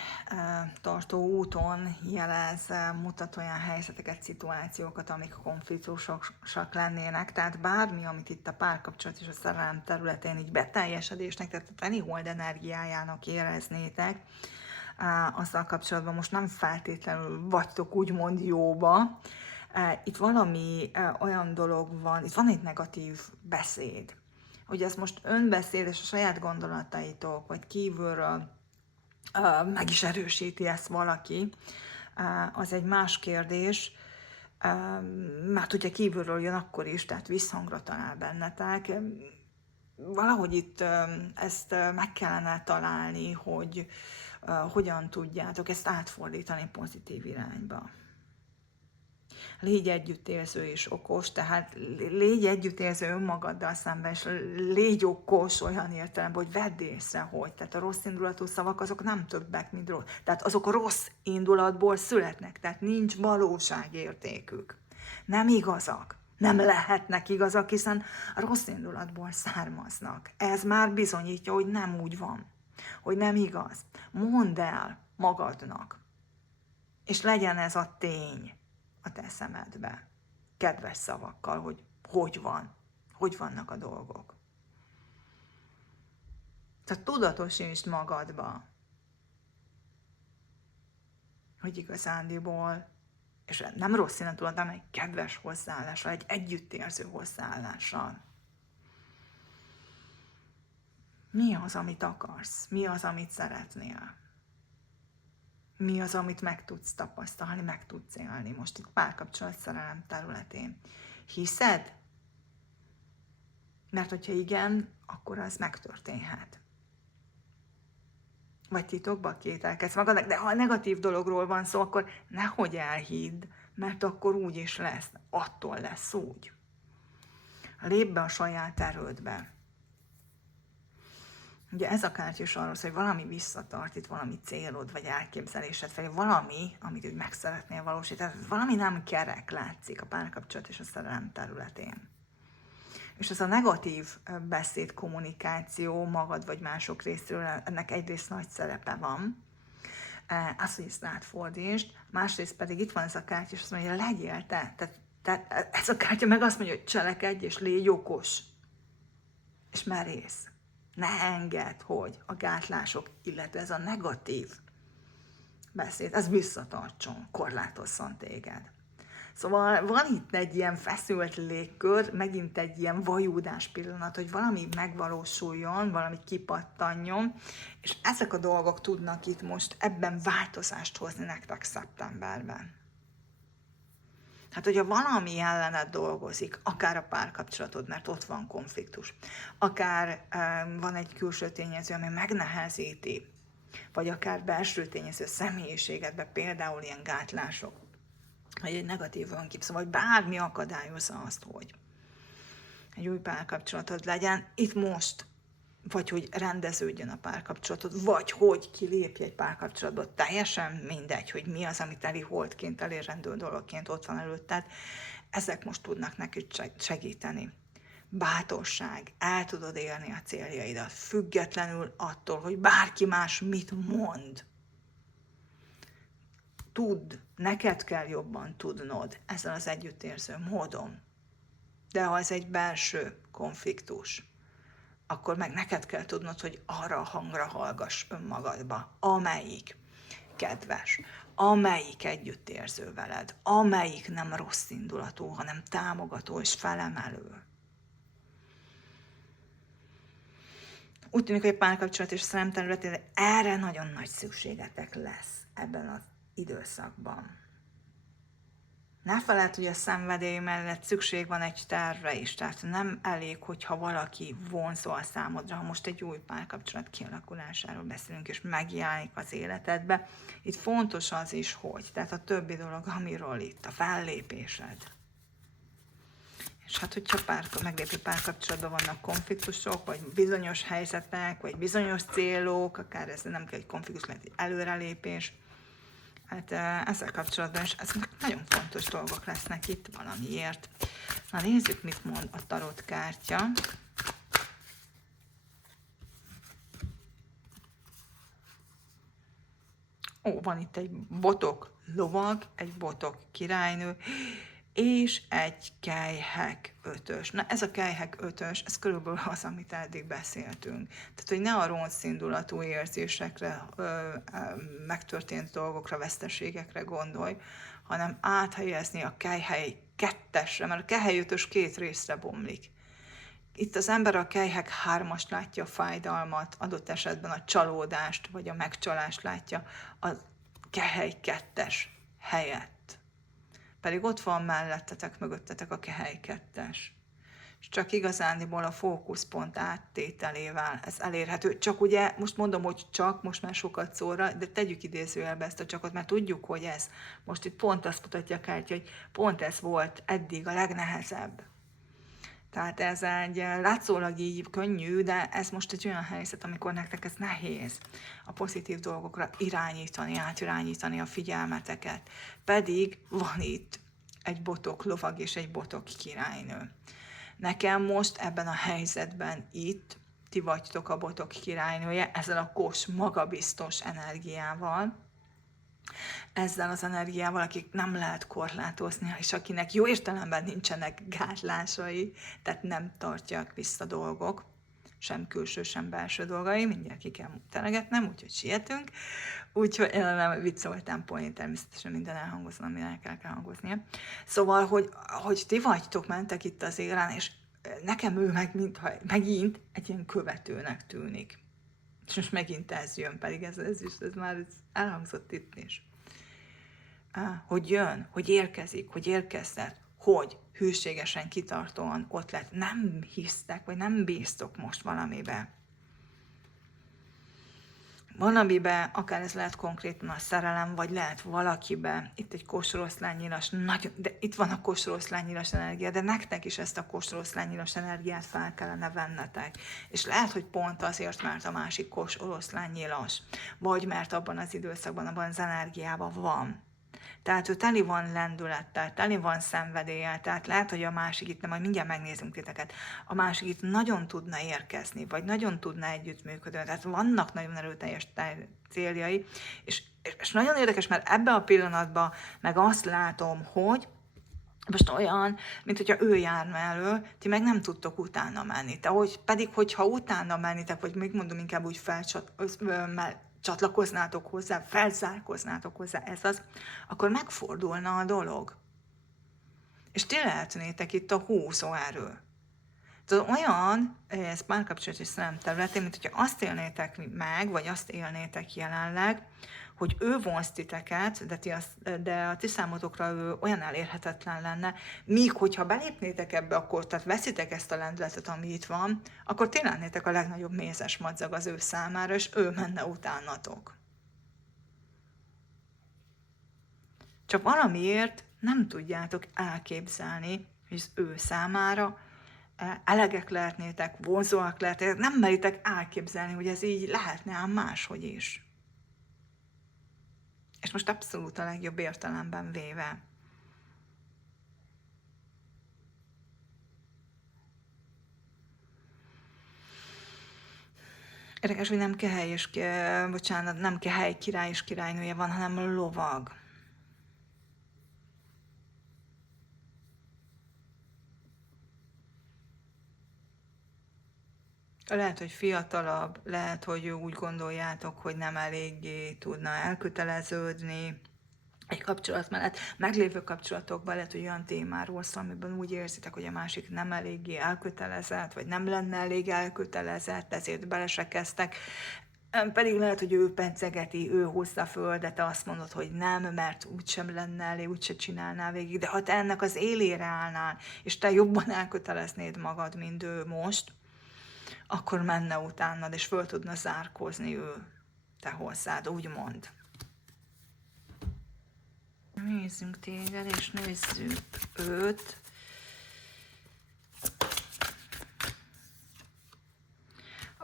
tartó úton jelez, mutat olyan helyzeteket, szituációkat, amik konfliktusosak lennének, tehát bármi, amit itt a párkapcsolat és a szerelem területén így beteljesedésnek, tehát a Tenihold energiájának éreznétek, azzal kapcsolatban most nem feltétlenül vagytok úgymond jóba. Itt valami olyan dolog van, itt van egy negatív beszéd, hogy ez most önbeszéd és a saját gondolataitok, vagy kívülről meg is erősíti ezt valaki, az egy más kérdés, mert ugye kívülről jön akkor is, tehát visszhangra talál bennetek. Valahogy itt ezt meg kellene találni, hogy hogyan tudjátok ezt átfordítani pozitív irányba. Légy együttérző és okos, tehát légy együttérző önmagaddal szemben, és légy okos olyan értelemben, hogy vedd észre, hogy tehát a rossz indulatú szavak azok nem többek, mint rossz. Tehát azok a rossz indulatból születnek, tehát nincs valóságértékük. Nem igazak. Nem lehetnek igazak, hiszen a rossz indulatból származnak. Ez már bizonyítja, hogy nem úgy van, hogy nem igaz. Mondd el magadnak, és legyen ez a tény a te szemedbe, kedves szavakkal, hogy vannak a dolgok. Tehát tudatosítsd magadba, hogy igazándiból, és nem rossz indulat, hanem egy kedves hozzáállással, egy együttérző hozzáállással. Mi az, amit akarsz? Mi az, amit szeretnél? Mi az, amit meg tudsz tapasztalni, meg tudsz élni most itt párkapcsolat szerelem területén? Hiszed? Mert hogyha igen, akkor az megtörténhet. Vagy titokban kételkedsz magadnak, de ha a negatív dologról van szó, akkor nehogy elhidd, mert akkor úgy is lesz, attól lesz úgy. Lépj be a saját erődbe. Ugye ez a kártya is arról szól, hogy valami visszatart, itt valami célod, vagy elképzelésed felé, valami, amit úgy meg szeretnél valósítani, valami nem kerek látszik a párkapcsolat és a szerelem területén. És ez a negatív beszéd, kommunikáció magad vagy mások részéről, ennek egyrészt nagy szerepe van, az, hogy ezt átfordítsd, másrészt pedig itt van ez a kártya, és azt mondja, hogy legyél te. Tehát ez a kártya meg azt mondja, hogy cselekedj, és légy okos, és merész. Ne engedd, hogy a gátlások, illetve ez a negatív beszéd, ez visszatartson, korlátozzon téged. Szóval van itt egy ilyen feszült légkör, megint egy ilyen vajúdás pillanat, hogy valami megvalósuljon, valami kipattanjon, és ezek a dolgok tudnak itt most ebben változást hozni nektek szeptemberben. Hát, hogyha valami ellened dolgozik, akár a párkapcsolatod, mert ott van konfliktus, akár van egy külső tényező, ami megnehezíti, vagy akár belső tényező személyiségedben, például ilyen gátlások, vagy egy negatív önképzés, vagy bármi akadályozza azt, hogy egy új párkapcsolatod legyen, itt most, vagy hogy rendeződjön a párkapcsolatod, vagy hogy kilépj egy párkapcsolatból, teljesen mindegy, hogy mi az, amit elérendő dologként ott van előtted, ezek most tudnak neked segíteni. bátorság, el tudod érni a céljaidat, függetlenül attól, hogy bárki más mit mond. Tudd, neked kell jobban tudnod ezzel az együttérző módon. De ha ez egy belső konfliktus, akkor meg neked kell tudnod, hogy arra a hangra hallgass önmagadba, amelyik kedves, amelyik együttérző veled, amelyik nem rossz indulatú, hanem támogató és felemelő. Úgy tűnik, hogy a párkapcsolat és szerelem területén erre nagyon nagy szükségetek lesz ebben az időszakban. Ne feledd, hogy a szenvedély mellett szükség van egy tervre is, tehát nem elég, hogyha valaki vonzó a számodra, ha most egy új párkapcsolat kialakulásáról beszélünk, és megjelenik az életedbe. Itt fontos az is, hogy, tehát a többi dolog, amiről itt, a fellépésed. És hát, hogyha meglépő párkapcsolatban vannak konfliktusok, vagy bizonyos helyzetek, vagy bizonyos célok, akár ez nem kell egy konfliktus, lehet egy előrelépés, hát ezzel kapcsolatban is ezek nagyon fontos dolgok lesznek itt valamiért. Na nézzük, mit mond a tarot kártya. Ó, van itt egy botok lovag, egy botok királynő, és egy kelyhek ötös. Na ez a kelyhek ötös, ez körülbelül az, amit eddig beszéltünk. Tehát, hogy ne a rossz indulatú érzésekre, megtörtént dolgokra, veszteségekre gondolj, hanem áthelyezni a kelyhely kettesre, mert a kelyhely ötös két részre bomlik. Itt az ember a kelyhek hármast látja, a fájdalmat, adott esetben a csalódást, vagy a megcsalást látja a kelyhely kettes helyett. Pedig ott van mellettetek, mögöttetek a kelyhely kettes. És csak igazándiból a fókuszpont áttételével ez elérhető. Csak ugye, most mondom, hogy csak, most már sokat szóra, de tegyük idézőjelbe ezt a csakot, mert tudjuk, hogy ez, most itt pont azt mutatja a kártya, hogy pont ez volt eddig a legnehezebb. Tehát ez egy látszólag így könnyű, de ez most egy olyan helyzet, amikor nektek ez nehéz a pozitív dolgokra irányítani, átirányítani a figyelmeteket. Pedig van itt egy botok lovag és egy botok királynő. Nekem most ebben a helyzetben itt, ti vagytok a botok királynője, ezzel a kos, magabiztos energiával, ezzel az energiával, akik nem lehet korlátozni, és akinek jó értelemben nincsenek gátlásai, tehát nem tartják vissza dolgok, sem külső, sem belső dolgai, mindjárt ki kell telegetnem, úgyhogy sietünk. Úgyhogy nem viccoltam, poén, természetesen minden elhangozom, aminek el kell hangoznia. Szóval, hogy ti vagytok, mentek itt az élen, és nekem ő meg mintha megint egy ilyen követőnek tűnik. És most megint ez jön, pedig ez már elhangzott itt is. Hogy jön, hogy érkezik, hogy érkezett, hogy hűségesen, kitartóan ott lett. Nem hisztek, vagy nem bíztok most valamibe. Valamibe, akár ez lehet konkrétan a szerelem, vagy lehet valakibe, itt egy kosoroszlánynyilas, de itt van a kosoroszlánynyilas energia, de nektek is ezt a kosoroszlánynyilas energiát fel kellene vennetek. És lehet, hogy pont azért, mert a másik kosoroszlánynyilas, vagy mert abban az időszakban, abban az energiában van. Tehát ő teli van lendülettel, teli van szenvedéllyel, tehát lehet, hogy a másik itt, majd mindjárt megnézünk titeket, a másik itt nagyon tudna érkezni, vagy nagyon tudna együttműködni, tehát vannak nagyon erőteljes céljai, és nagyon érdekes, mert ebben a pillanatban meg azt látom, hogy most olyan, mint hogyha ő járna elő, ti meg nem tudtok utána menni. Pedig, hogyha utána mennitek, vagy még mondom inkább úgy csatlakoznátok hozzá, felzárkoznátok hozzá, ez az, akkor megfordulna a dolog. És ti lehetnétek itt a húzó erő. Tehát olyan, ez párkapcsolat és szerelem területén, mint hogyha azt élnétek meg, vagy azt élnétek jelenleg, hogy ő vonz titeket, de a ti számotokra ő olyan elérhetetlen lenne, míg hogyha belépnétek ebbe, akkor tehát veszitek ezt a lendületet, ami itt van, akkor ti lennétek a legnagyobb mézes madzag az ő számára, és ő menne utánatok. Csak valamiért nem tudjátok elképzelni, hogy az ő számára elegek lehetnétek, vonzóak lehetnétek, nem meritek elképzelni, hogy ez így lehetne ám máshogy is. És most abszolút a legjobb értelemben véve. Érdekes, hogy nem kehely és, bocsánat, nem kehely király és királynője van, hanem lovag. Lehet, hogy fiatalabb, lehet, hogy úgy gondoljátok, hogy nem eléggé tudna elköteleződni egy kapcsolat mellett. Meglévő kapcsolatokban lehet, hogy olyan témáról szól, amiben úgy érzitek, hogy a másik nem eléggé elkötelezett, vagy nem lenne elég elkötelezett, ezért bele se kezdtek. Pedig lehet, hogy ő pencegeti, ő hozta föl, de te azt mondod, hogy nem, mert úgysem lenne elég, úgyse csinálnál végig. De ha te ennek az élére állnál, és te jobban elköteleznéd magad, mint ő most, akkor menne utánad, és föl tudna zárkózni ő te hozzád, úgymond. Nézzünk téged, és nézzük őt.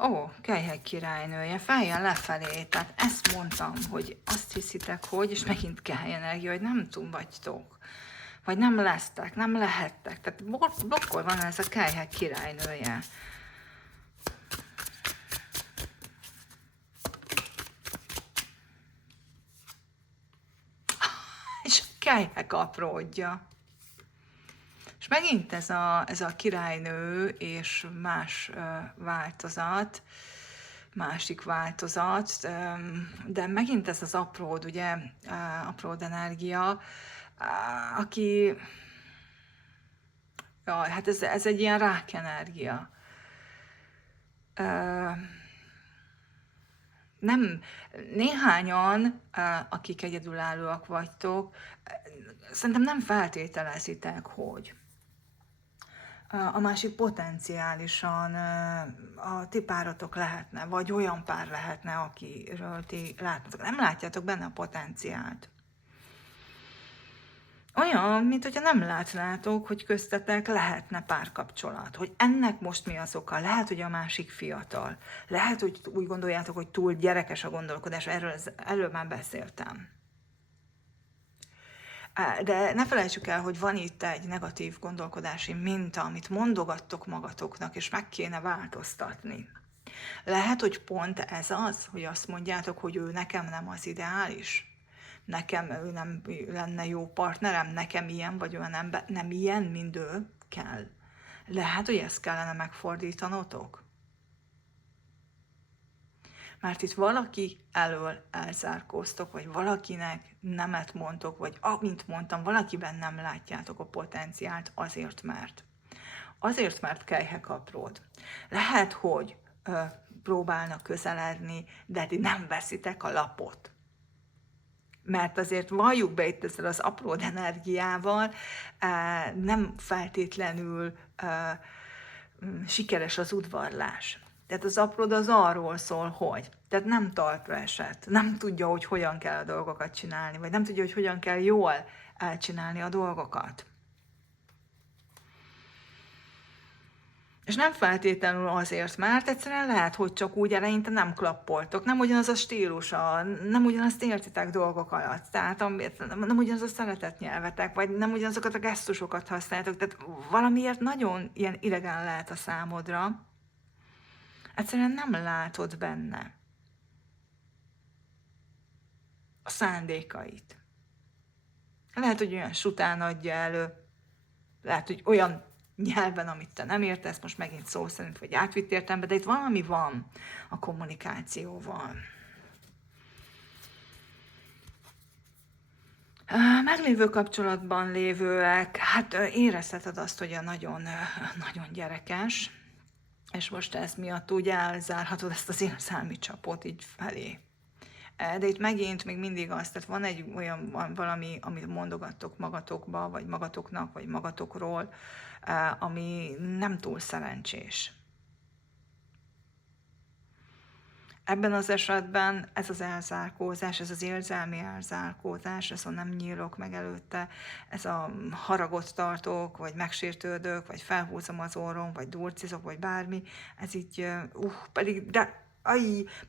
Ó, Kelyhek királynője, fejjel lefelé, tehát ezt mondtam, hogy azt hiszitek, hogy, és megint Kely energia, hogy nem vagytok, vagy nem lesztek, nem lehettek, tehát bokkor van ez a Kelyhek királynője. És a Kelyhek apródja. És megint ez a királynő és más változat, másik változat, de megint ez az apród, ugye, apród energia, aki, jaj, hát ez egy ilyen rákenergia. Nem, néhányan, akik egyedülállóak vagytok, szerintem nem feltételezitek, hogy a másik potenciálisan a ti páratok lehetne, vagy olyan pár lehetne, akiről ti látnátok. Nem látjátok benne a potenciált. Olyan, mint hogyha nem látnátok, hogy köztetek lehetne párkapcsolat. Hogy ennek most mi az oka? Lehet, hogy a másik fiatal. Lehet, hogy úgy gondoljátok, hogy túl gyerekes a gondolkodás. Erről már beszéltem. De ne felejtsük el, hogy van itt egy negatív gondolkodási minta, amit mondogattok magatoknak, és meg kéne változtatni. Lehet, hogy pont ez az, hogy azt mondjátok, hogy ő nekem nem az ideális. Nekem ő nem lenne jó partnerem, nekem ilyen vagy olyan ember, nem ilyen, mint ő kell. Lehet, hogy ezt kellene megfordítanotok. Mert itt valaki elől elzárkóztok, vagy valakinek nemet mondtok, vagy amint mondtam, valakiben nem látjátok a potenciált azért, mert Kelyhek apród. Lehet, hogy próbálnak közeledni, de ti nem veszitek a lapot. Mert azért valljuk be itt ezzel az apród energiával, nem feltétlenül sikeres az udvarlás. Tehát az apród az arról szól, hogy. Tehát nem talpra esett, nem tudja, hogy hogyan kell a dolgokat csinálni, vagy nem tudja, hogy hogyan kell jól elcsinálni a dolgokat. És nem feltétlenül azért, mert egyszerűen lehet, hogy csak úgy eleinte nem klappoltok, nem ugyanaz a stílusa, nem ugyanazt értitek dolgok alatt, tehát nem ugyanaz a szeretetnyelvetek, vagy nem ugyanazokat a gesztusokat használtok, tehát valamiért nagyon ilyen idegen lehet a számodra, egyszerűen nem látod benne a szándékait. Lehet, hogy olyan sután adja elő, lehet, hogy olyan nyelven, amit te nem értesz, most megint szó szerint, vagy átvitt értelemben, de itt valami van a kommunikációval. Meglévő kapcsolatban lévőek, hát érezheted azt, hogy a nagyon, nagyon gyerekes, és most ez miatt úgy elzárhatod ezt az érzelmi csapot így felé. De itt megint még mindig az, tehát van egy olyan valami, amit mondogattok magatokba, vagy magatoknak, vagy magatokról, ami nem túl szerencsés. Ebben az esetben ez az elzárkózás, ez az érzelmi elzárkózás, ez a nem nyílok meg előtte, ez a haragot tartok, vagy megsértődök, vagy felhúzom az orrom, vagy durcizok, vagy bármi, ez így,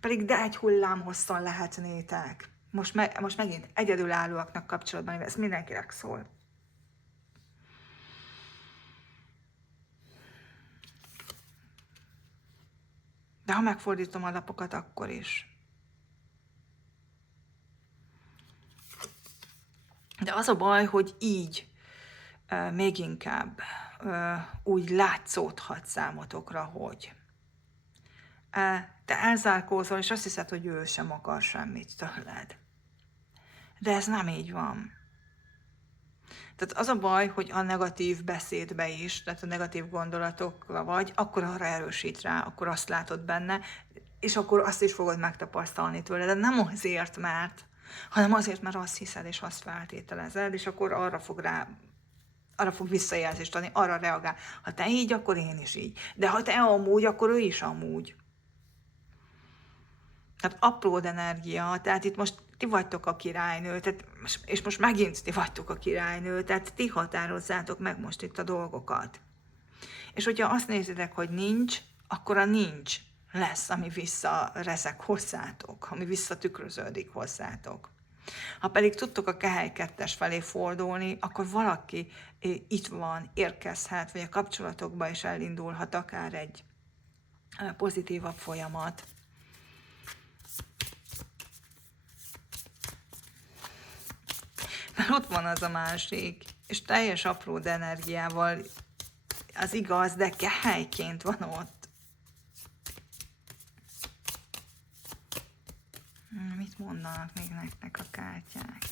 pedig de egy hullám hosszan lehetnétek. Most megint egyedülállóaknak kapcsolatban, ez mindenkinek szól. De ha megfordítom a lapokat, akkor is. De az a baj, hogy így még inkább úgy látszódhat számotokra, hogy te elzárkózol, és azt hiszed, hogy ő sem akar semmit tőled. De ez nem így van. Tehát az a baj, hogy a negatív beszédbe is, tehát a negatív gondolatokra vagy, akkor arra erősít rá, akkor azt látod benne, és akkor azt is fogod megtapasztalni tőle. De nem azért, hanem azért, mert azt hiszed, és azt feltételezed, és akkor arra fog visszajelzést adni, arra reagál. Ha te így, akkor én is így. De ha te amúgy, akkor ő is amúgy. Tehát apród energia, tehát itt most ti vagytok a királynő, tehát, és most megint ti vagytok a királynő, tehát ti határozzátok meg most itt a dolgokat. És hogyha azt nézitek, hogy nincs, akkor a nincs lesz, ami visszarezek hozzátok, ami visszatükröződik hozzátok. Ha pedig tudtok a Kehely 2-es felé fordulni, akkor valaki itt van, érkezhet, vagy a kapcsolatokba is elindulhat akár egy pozitívabb folyamat. Mert ott van az a másik, és teljes apród energiával, az igaz, de kehelyként van ott. Mit mondanak még nektek a kártyák?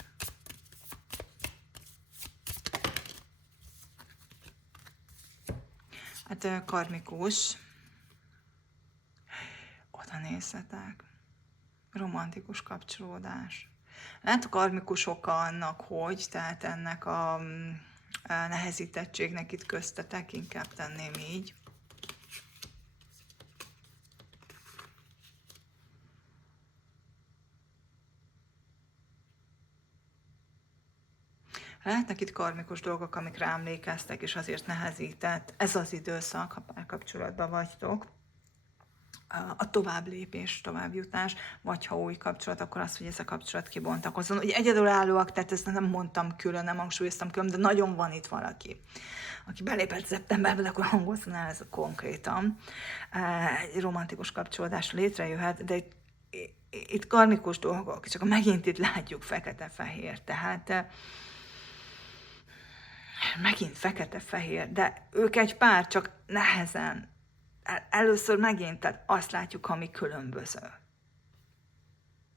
Hát karmikus. Oda nézzetek. Romantikus kapcsolódás. Lehet a karmikus oka annak, hogy, tehát ennek a nehezítettségnek itt köztetek, inkább tenném így. Lehetnek itt karmikus dolgok, amikre emlékeztek, és azért nehezített. Ez az időszak, ha párkapcsolatban vagytok. A továbblépés, továbbjutás, vagy ha új kapcsolat, akkor az, hogy ez a kapcsolat kibontakozzon. Ugye egyedülállóak, tehát ezt nem mondtam külön, nem hangsúlyoztam külön, de nagyon van itt valaki, aki belépett szeptemberben, akkor hangozzon el ez a konkrétan. Egy romantikus kapcsolódás létrejöhet, de itt karmikus dolgok, csak megint itt látjuk fekete-fehér, tehát megint fekete-fehér, de ők egy pár, csak nehezen. Először megint, tehát azt látjuk, ami különböző.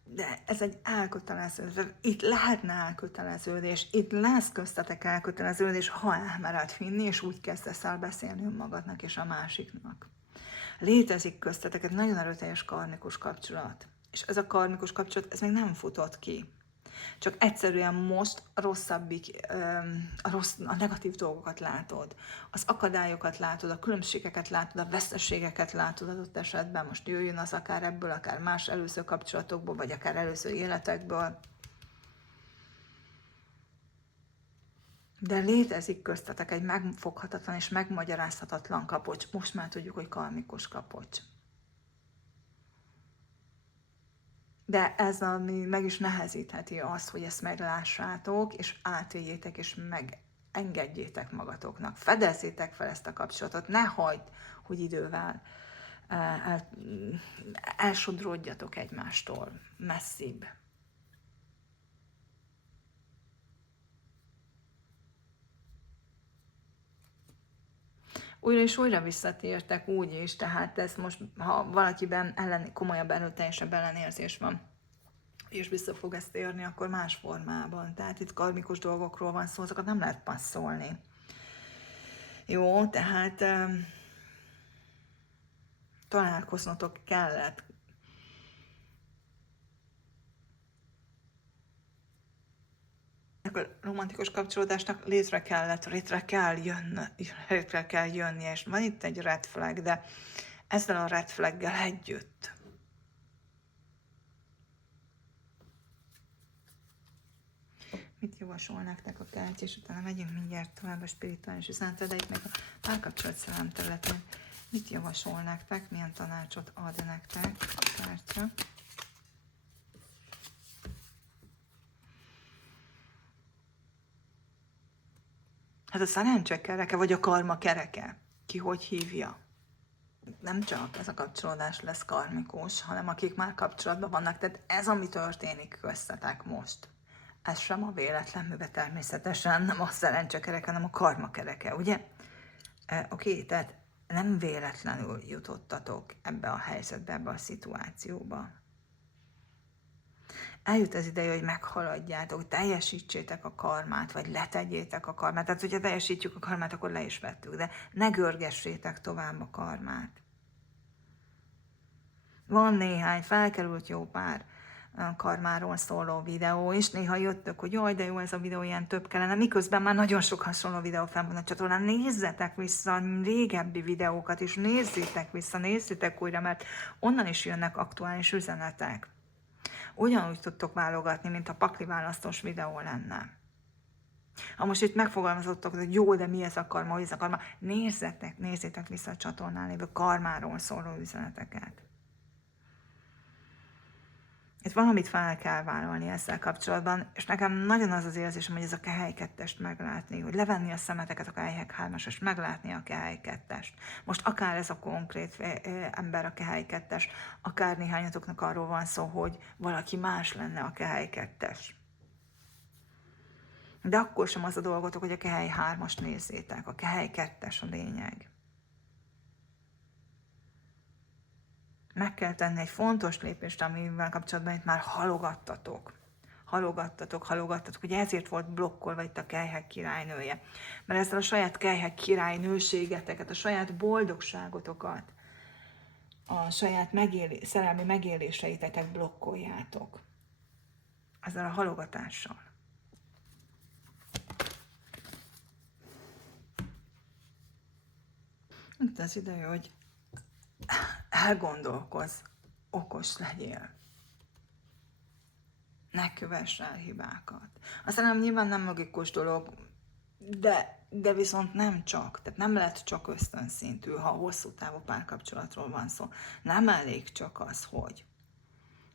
De ez egy elköteleződés. Itt lehetne elköteleződés, itt lesz köztetek elköteleződés, ha elmered hinni, és úgy kezdesz el beszélni önmagadnak és a másiknak. Létezik köztetek egy nagyon erőteljes karmikus kapcsolat. És ez a karmikus kapcsolat, ez még nem futott ki. Csak egyszerűen most a negatív dolgokat látod, az akadályokat látod, a különbségeket látod, a veszteségeket látod adott esetben, most jöjjön az akár ebből, akár más előző kapcsolatokból, vagy akár előző életekből. De létezik köztetek egy megfoghatatlan és megmagyarázhatatlan kapocs, most már tudjuk, hogy karmikus kapocs. De ez, ami meg is nehezítheti azt, hogy ezt meglássátok, és átéljétek, és megengedjétek magatoknak. Fedezzétek fel ezt a kapcsolatot, ne hagyd, hogy idővel elsodródjatok egymástól messzibb. Újra és újra visszatértek úgy is, tehát ez most, ha valakiben komolyabb, erőteljesebb ellenérzés van, és vissza fog ezt érni, akkor más formában. Tehát itt karmikus dolgokról van szó, azokat nem lehet passzolni. Jó, tehát találkoznotok kellett. A romantikus kapcsolódásnak létre kell jönnie, és van itt egy red flag, de ezzel a red flaggel együtt mit javasol nektek a kártya, és utána megyünk mindjárt tovább a spirituális üzenetedeiknek a párkapcsolat szerelem területén. Mit javasol nektek, milyen tanácsot ad nektek a kártya? Hát a szerencse kereke, vagy a karma kereke? Ki hogy hívja? Nem csak ez a kapcsolódás lesz karmikus, hanem akik már kapcsolatban vannak. Tehát ez, ami történik köztetek most, ez sem a véletlen műve természetesen, nem a szerencsekereke, hanem a karmakereke, ugye? Oké, tehát nem véletlenül jutottatok ebbe a helyzetbe, ebbe a szituációba. Eljut az ideje, hogy meghaladjátok, teljesítsétek a karmát, vagy letegyétek a karmát. Tehát, hogyha teljesítjük a karmát, akkor le is vettük, de ne görgessétek tovább a karmát. Van néhány, felkerült jó pár karmáról szóló videó, és néha jöttök, hogy jaj, de jó, ez a videó ilyen több kellene, miközben már nagyon sok hasonló videó fenn van a csatornán. Nézzetek vissza a régebbi videókat, és nézzétek vissza, nézzétek újra, mert onnan is jönnek aktuális üzenetek. Ugyanúgy tudtok válogatni, mint a pakli választós videó lenne. Ha most itt megfogalmazottok, hogy jó, de mi ez a karma, hogy ez a karma, nézzétek vissza a csatornán lévő karmáról szóló üzeneteket. Itt valamit fel kell vállalni ezzel kapcsolatban, és nekem nagyon az az érzésem, hogy ez a Kehely 2-est meglátni, hogy levenni a szemeteket a Kehely 3-as, és meglátni a Kehely 2-est. Most akár ez a konkrét ember a Kehely 2-es, akár néhányatoknak arról van szó, hogy valaki más lenne a Kehely 2-es. De akkor sem az a dolgotok, hogy a Kehely 3-ast nézzétek, a Kehely 2-es a lényeg. Meg kell tenni egy fontos lépést, amivel kapcsolatban itt már halogattatok. Ugye ezért volt blokkolva itt a kelyhek királynője. Mert ezzel a saját kelyhek királynőségeteket, a saját boldogságotokat, a saját szerelmi megéléseiteket blokkoljátok. Ezzel a halogatással. Itt az ideje, hogy elgondolkozz, okos legyél. Ne kövess el hibákat. Aztán nyilván nem logikus dolog, de viszont nem csak. Tehát nem lehet csak ösztönszintű, ha hosszú távú párkapcsolatról van szó. Nem elég csak az, hogy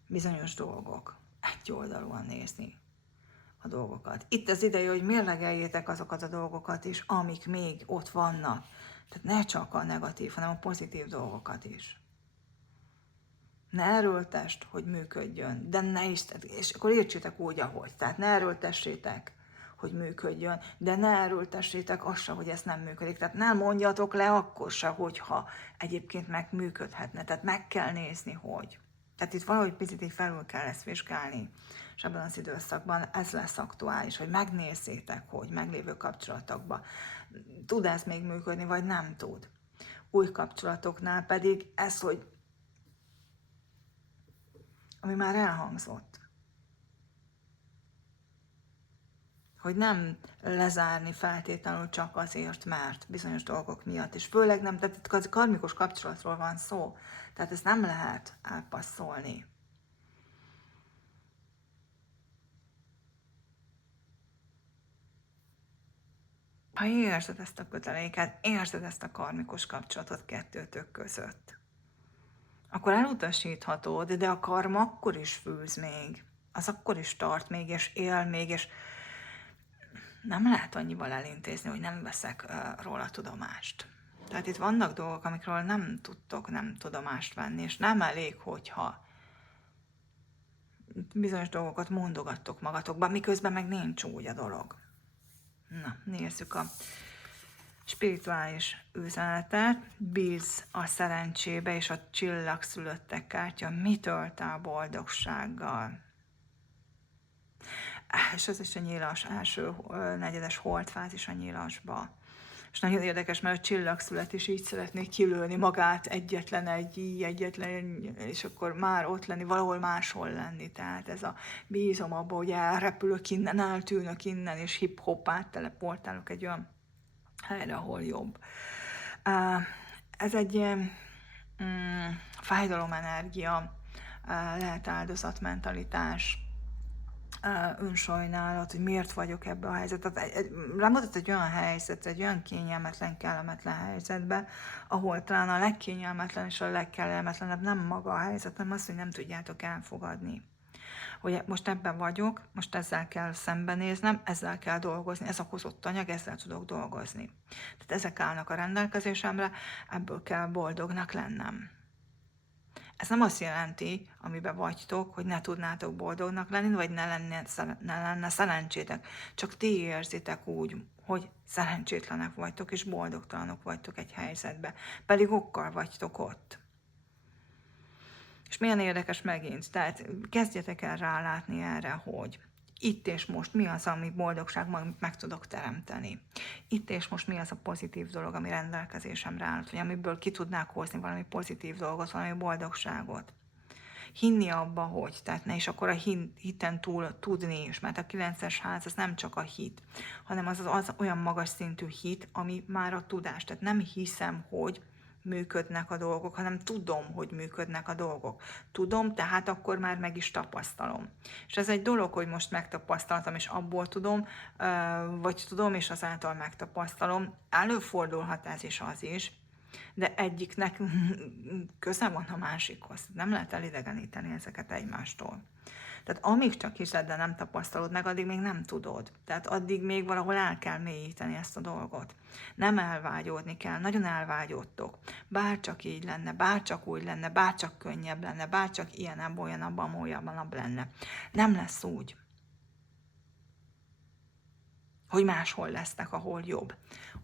bizonyos dolgok egyoldalúan nézni a dolgokat. Itt az ideje, hogy mérlegeljétek azokat a dolgokat is, amik még ott vannak. Tehát ne csak a negatív, hanem a pozitív dolgokat is. Ne erőltest, hogy működjön, de ne is, és akkor értsétek úgy, ahogy. Tehát ne erőltessétek, hogy működjön, de ne erőltessétek azt se, hogy ez nem működik. Tehát ne mondjatok le akkor se, hogyha egyébként meg működhetne. Tehát meg kell nézni, hogy. Tehát itt valahogy picit így felül kell ezt vizsgálni. És ebben az időszakban ez lesz aktuális, hogy megnézzétek, hogy meglévő kapcsolatokban tud ez még működni, vagy nem tud. Új kapcsolatoknál pedig ez, hogy ami már elhangzott, hogy nem lezárni feltétlenül csak azért, mert bizonyos dolgok miatt, és főleg nem, tehát itt karmikus kapcsolatról van szó, tehát ezt nem lehet elpasszolni. Ha érzed ezt a köteléket, érzed ezt a karmikus kapcsolatot kettőtök között, akkor elutasíthatod, de a karma akkor is fűz még, az akkor is tart még, és él még, és nem lehet annyival elintézni, hogy nem veszek róla tudomást. Tehát itt vannak dolgok, amikről nem tudtok nem tudomást venni, és nem elég, hogyha bizonyos dolgokat mondogattok magatokban, miközben meg nincs úgy a dolog. Na, nézzük a spirituális üzenetet. Bízz a szerencsébe, és a csillagszülöttek kártya mi tölt el boldogsággal. És ez is a nyilas, első negyedes holdfázis a nyilasba. És nagyon érdekes, mert a csillagszület is így szeretné kilőni magát, egyetlen, és akkor már ott lenni, valahol máshol lenni. Tehát ez a bízom abba, hogy elrepülök innen, eltűnök innen, és hip-hop átteleportálok egy olyan helyre, ahol jobb. Ez egy fájdalomenergia, lehet áldozatmentalitás, önsajnálat, hogy miért vagyok ebbe a helyzetben. Rámutat egy olyan helyzet, egy olyan kényelmetlen, kellemetlen helyzetbe, ahol talán a legkényelmetlen és a legkellemetlenebb nem maga a helyzet, hanem az, hogy nem tudjátok elfogadni. hogy most ebben vagyok, most ezzel kell szembenéznem, ezzel kell dolgozni, ez a hozott anyag, ezzel tudok dolgozni. Tehát ezek állnak a rendelkezésemre, ebből kell boldognak lennem. Ez nem azt jelenti, amiben vagytok, hogy ne tudnátok boldognak lenni, vagy ne lenne szerencsétek. Csak ti érzitek úgy, hogy szerencsétlenek vagytok, és boldogtalanok vagytok egy helyzetbe. Pedig okkal vagytok ott. És milyen érdekes megint, tehát kezdjetek el rálátni erre, hogy itt és most mi az, ami boldogságban meg tudok teremteni. Itt és most mi az a pozitív dolog, ami rendelkezésemre áll, vagy amiből ki tudnák hozni valami pozitív dolgot, valami boldogságot. Hinni abba, hogy, tehát ne is akkor a hiten túl tudni is, mert a 9-es ház az nem csak a hit, hanem az olyan magas szintű hit, ami már a tudás. Tehát nem hiszem, hogy működnek a dolgok, hanem tudom, hogy működnek a dolgok. Tudom, tehát akkor már meg is tapasztalom. És ez egy dolog, hogy most megtapasztaltam, és abból tudom, vagy tudom, és azáltal megtapasztalom. Előfordulhat ez is az is, de egyiknek köze van a másikhoz. Nem lehet elidegeníteni ezeket egymástól. Tehát amíg csak hiszed, de nem tapasztalod meg, addig még nem tudod. Tehát addig még valahol el kell mélyíteni ezt a dolgot. Nem elvágyódni kell, nagyon elvágyódtok. Bárcsak így lenne, bárcsak úgy lenne, bárcsak könnyebb lenne, bárcsak ilyenebb, olyanabb, amolyanabb lenne. Nem lesz úgy, hogy máshol lesznek, ahol jobb.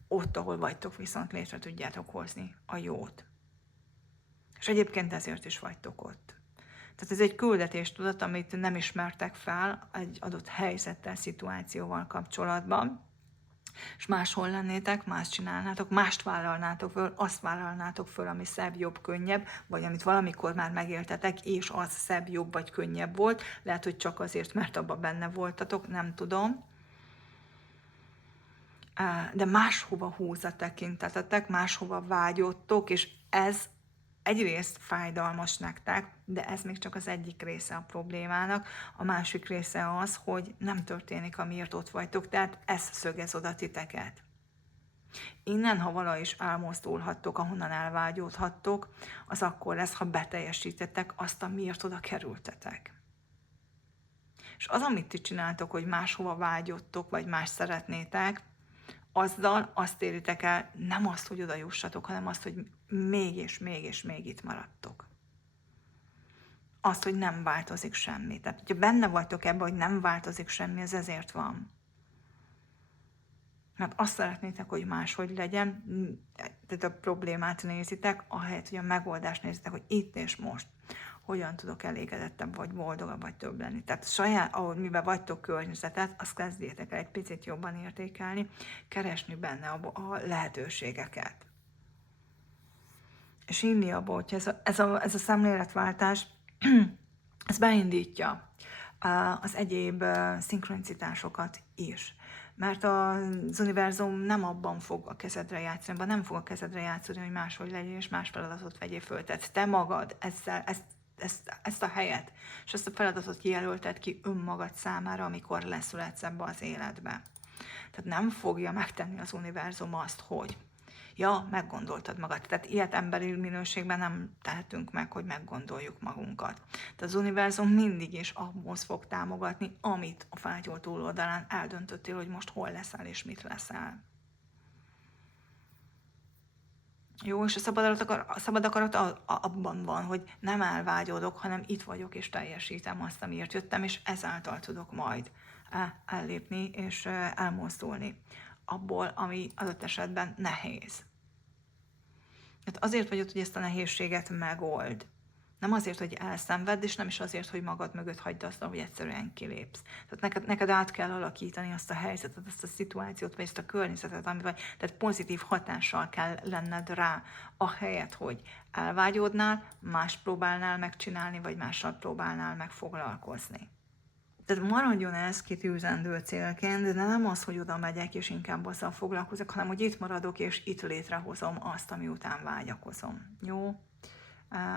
Ott, ahol vagytok, viszont létre tudjátok hozni a jót. És egyébként ezért is vagytok ott. Tehát ez egy küldetéstudat, amit nem ismertek fel egy adott helyzettel, szituációval kapcsolatban, és máshol lennétek, mást csinálnátok, mást vállalnátok föl, azt vállalnátok föl, ami szebb, jobb, könnyebb, vagy amit valamikor már megéltetek, és az szebb, jobb vagy könnyebb volt, lehet, hogy csak azért, mert abban benne voltatok, nem tudom, de máshova húz a tekintetetek, máshova vágyódtok, és ez egyrészt fájdalmas nektek, de ez még csak az egyik része a problémának. A másik része az, hogy nem történik, amiért ott vagytok, tehát ez szögez oda titeket. Innen, ha vala is elmozdulhattok, ahonnan elvágyódhattok, az akkor lesz, ha beteljesítettek azt, amiért oda kerültetek. És az, amit ti csináltok, hogy máshova vágyodtok, vagy más szeretnétek, azzal azt éritek el, nem azt, hogy oda jussatok, hanem azt, hogy még és még és még itt maradtok. Azt, hogy nem változik semmi. Tehát, hogyha benne vagytok ebben, hogy nem változik semmi, ez ezért van. Mert azt szeretnétek, hogy máshogy legyen, tehát a problémát nézitek, ahelyett, hogy a megoldást nézitek, hogy itt és most hogyan tudok elégedettebb, vagy boldogabb, vagy több lenni. Tehát saját, ahogy miben vagytok környezetet, azt kezdjétek el egy picit jobban értékelni, keresni benne a lehetőségeket. És hinni abba, hogy ez a szemléletváltás, ez beindítja az egyéb szinkronicitásokat is. Mert az univerzum nem abban fog a kezedre játszani, abban nem fog a kezedre játszani, hogy máshogy legyél, és más feladatot vegyél föl. Tehát te magad ezt a helyet, és ezt a feladatot jelölted ki önmagad számára, amikor leszületsz ebbe az életbe. Tehát nem fogja megtenni az univerzum azt, hogy ja, meggondoltad magad. Tehát ilyet emberi minőségben nem tehetünk meg, hogy meggondoljuk magunkat. Tehát az univerzum mindig is ahhoz fog támogatni, amit a fátyol túloldalán eldöntöttél, hogy most hol leszel és mit leszel. Jó, és a szabad akarat abban van, hogy nem elvágyódok, hanem itt vagyok és teljesítem azt, amiért jöttem, és ezáltal tudok majd ellépni és elmozdulni abból, ami adott esetben nehéz. Tehát azért vagy ott, hogy ezt a nehézséget megold. Nem azért, hogy elszenvedd, és nem is azért, hogy magad mögött hagyd azt, hogy egyszerűen kilépsz. Tehát neked át kell alakítani azt a helyzetet, azt a szituációt, vagy ezt a környezetet, ami vagy, tehát pozitív hatással kell lenned rá, ahelyett, hogy elvágyódnál, más próbálnál megcsinálni, vagy mással próbálnál meg foglalkozni. Tehát maradjon ez kitűzendő célként, de nem az, hogy oda megyek, és inkább azzal foglalkozok, hanem hogy itt maradok, és itt létrehozom azt, ami után vágyakozom. Jó?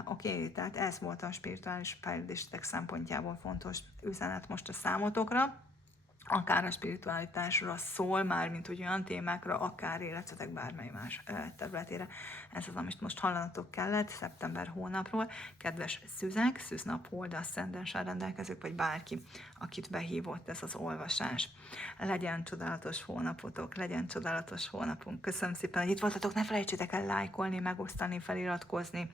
Oké, tehát ez volt a spirituális fejlődésetek szempontjából fontos üzenet most a számotokra. akár a spiritualitásra szól, már mint hogy olyan témákra, akár életetek bármely más területére. Ez az, amit most hallanatok kellett szeptember hónapról. Kedves szűzek, szűznap hold aszcendenssel rendelkezők, vagy bárki, akit behívott ez az olvasás. Legyen csodálatos hónapotok, legyen csodálatos hónapunk. Köszönöm szépen, hogy itt voltatok, ne felejtsétek el lájkolni, megosztani, feliratkozni.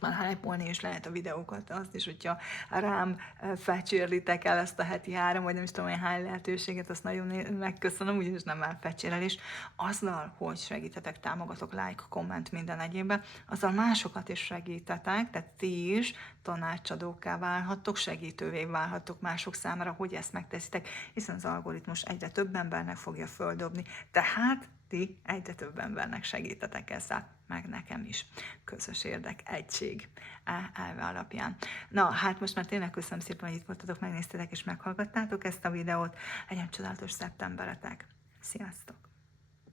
Már hype-olni is lehet a videókat, azt is, hogyha rám fecsérlitek el ezt a heti 3, vagy nem is tudom, hogy hány lehetőséget, azt nagyon megköszönöm, úgyis nem már fecsérelés. Azzal, hogy segítetek, támogatok, like, komment, minden egyébben, azzal másokat is segítetek, tehát ti is tanácsadókká válhattok, segítővé válhattok mások számára, hogy ezt megteszitek, hiszen az algoritmus egyre több embernek fogja földobni. Tehát ti egyre több embernek segítetek ezzel, meg nekem is. Közös érdek, egység elve alapján. Na, hát most már tényleg köszönöm szépen, hogy itt voltatok, megnéztétek és meghallgattátok ezt a videót. Legyen csodálatos szeptemberetek. Sziasztok!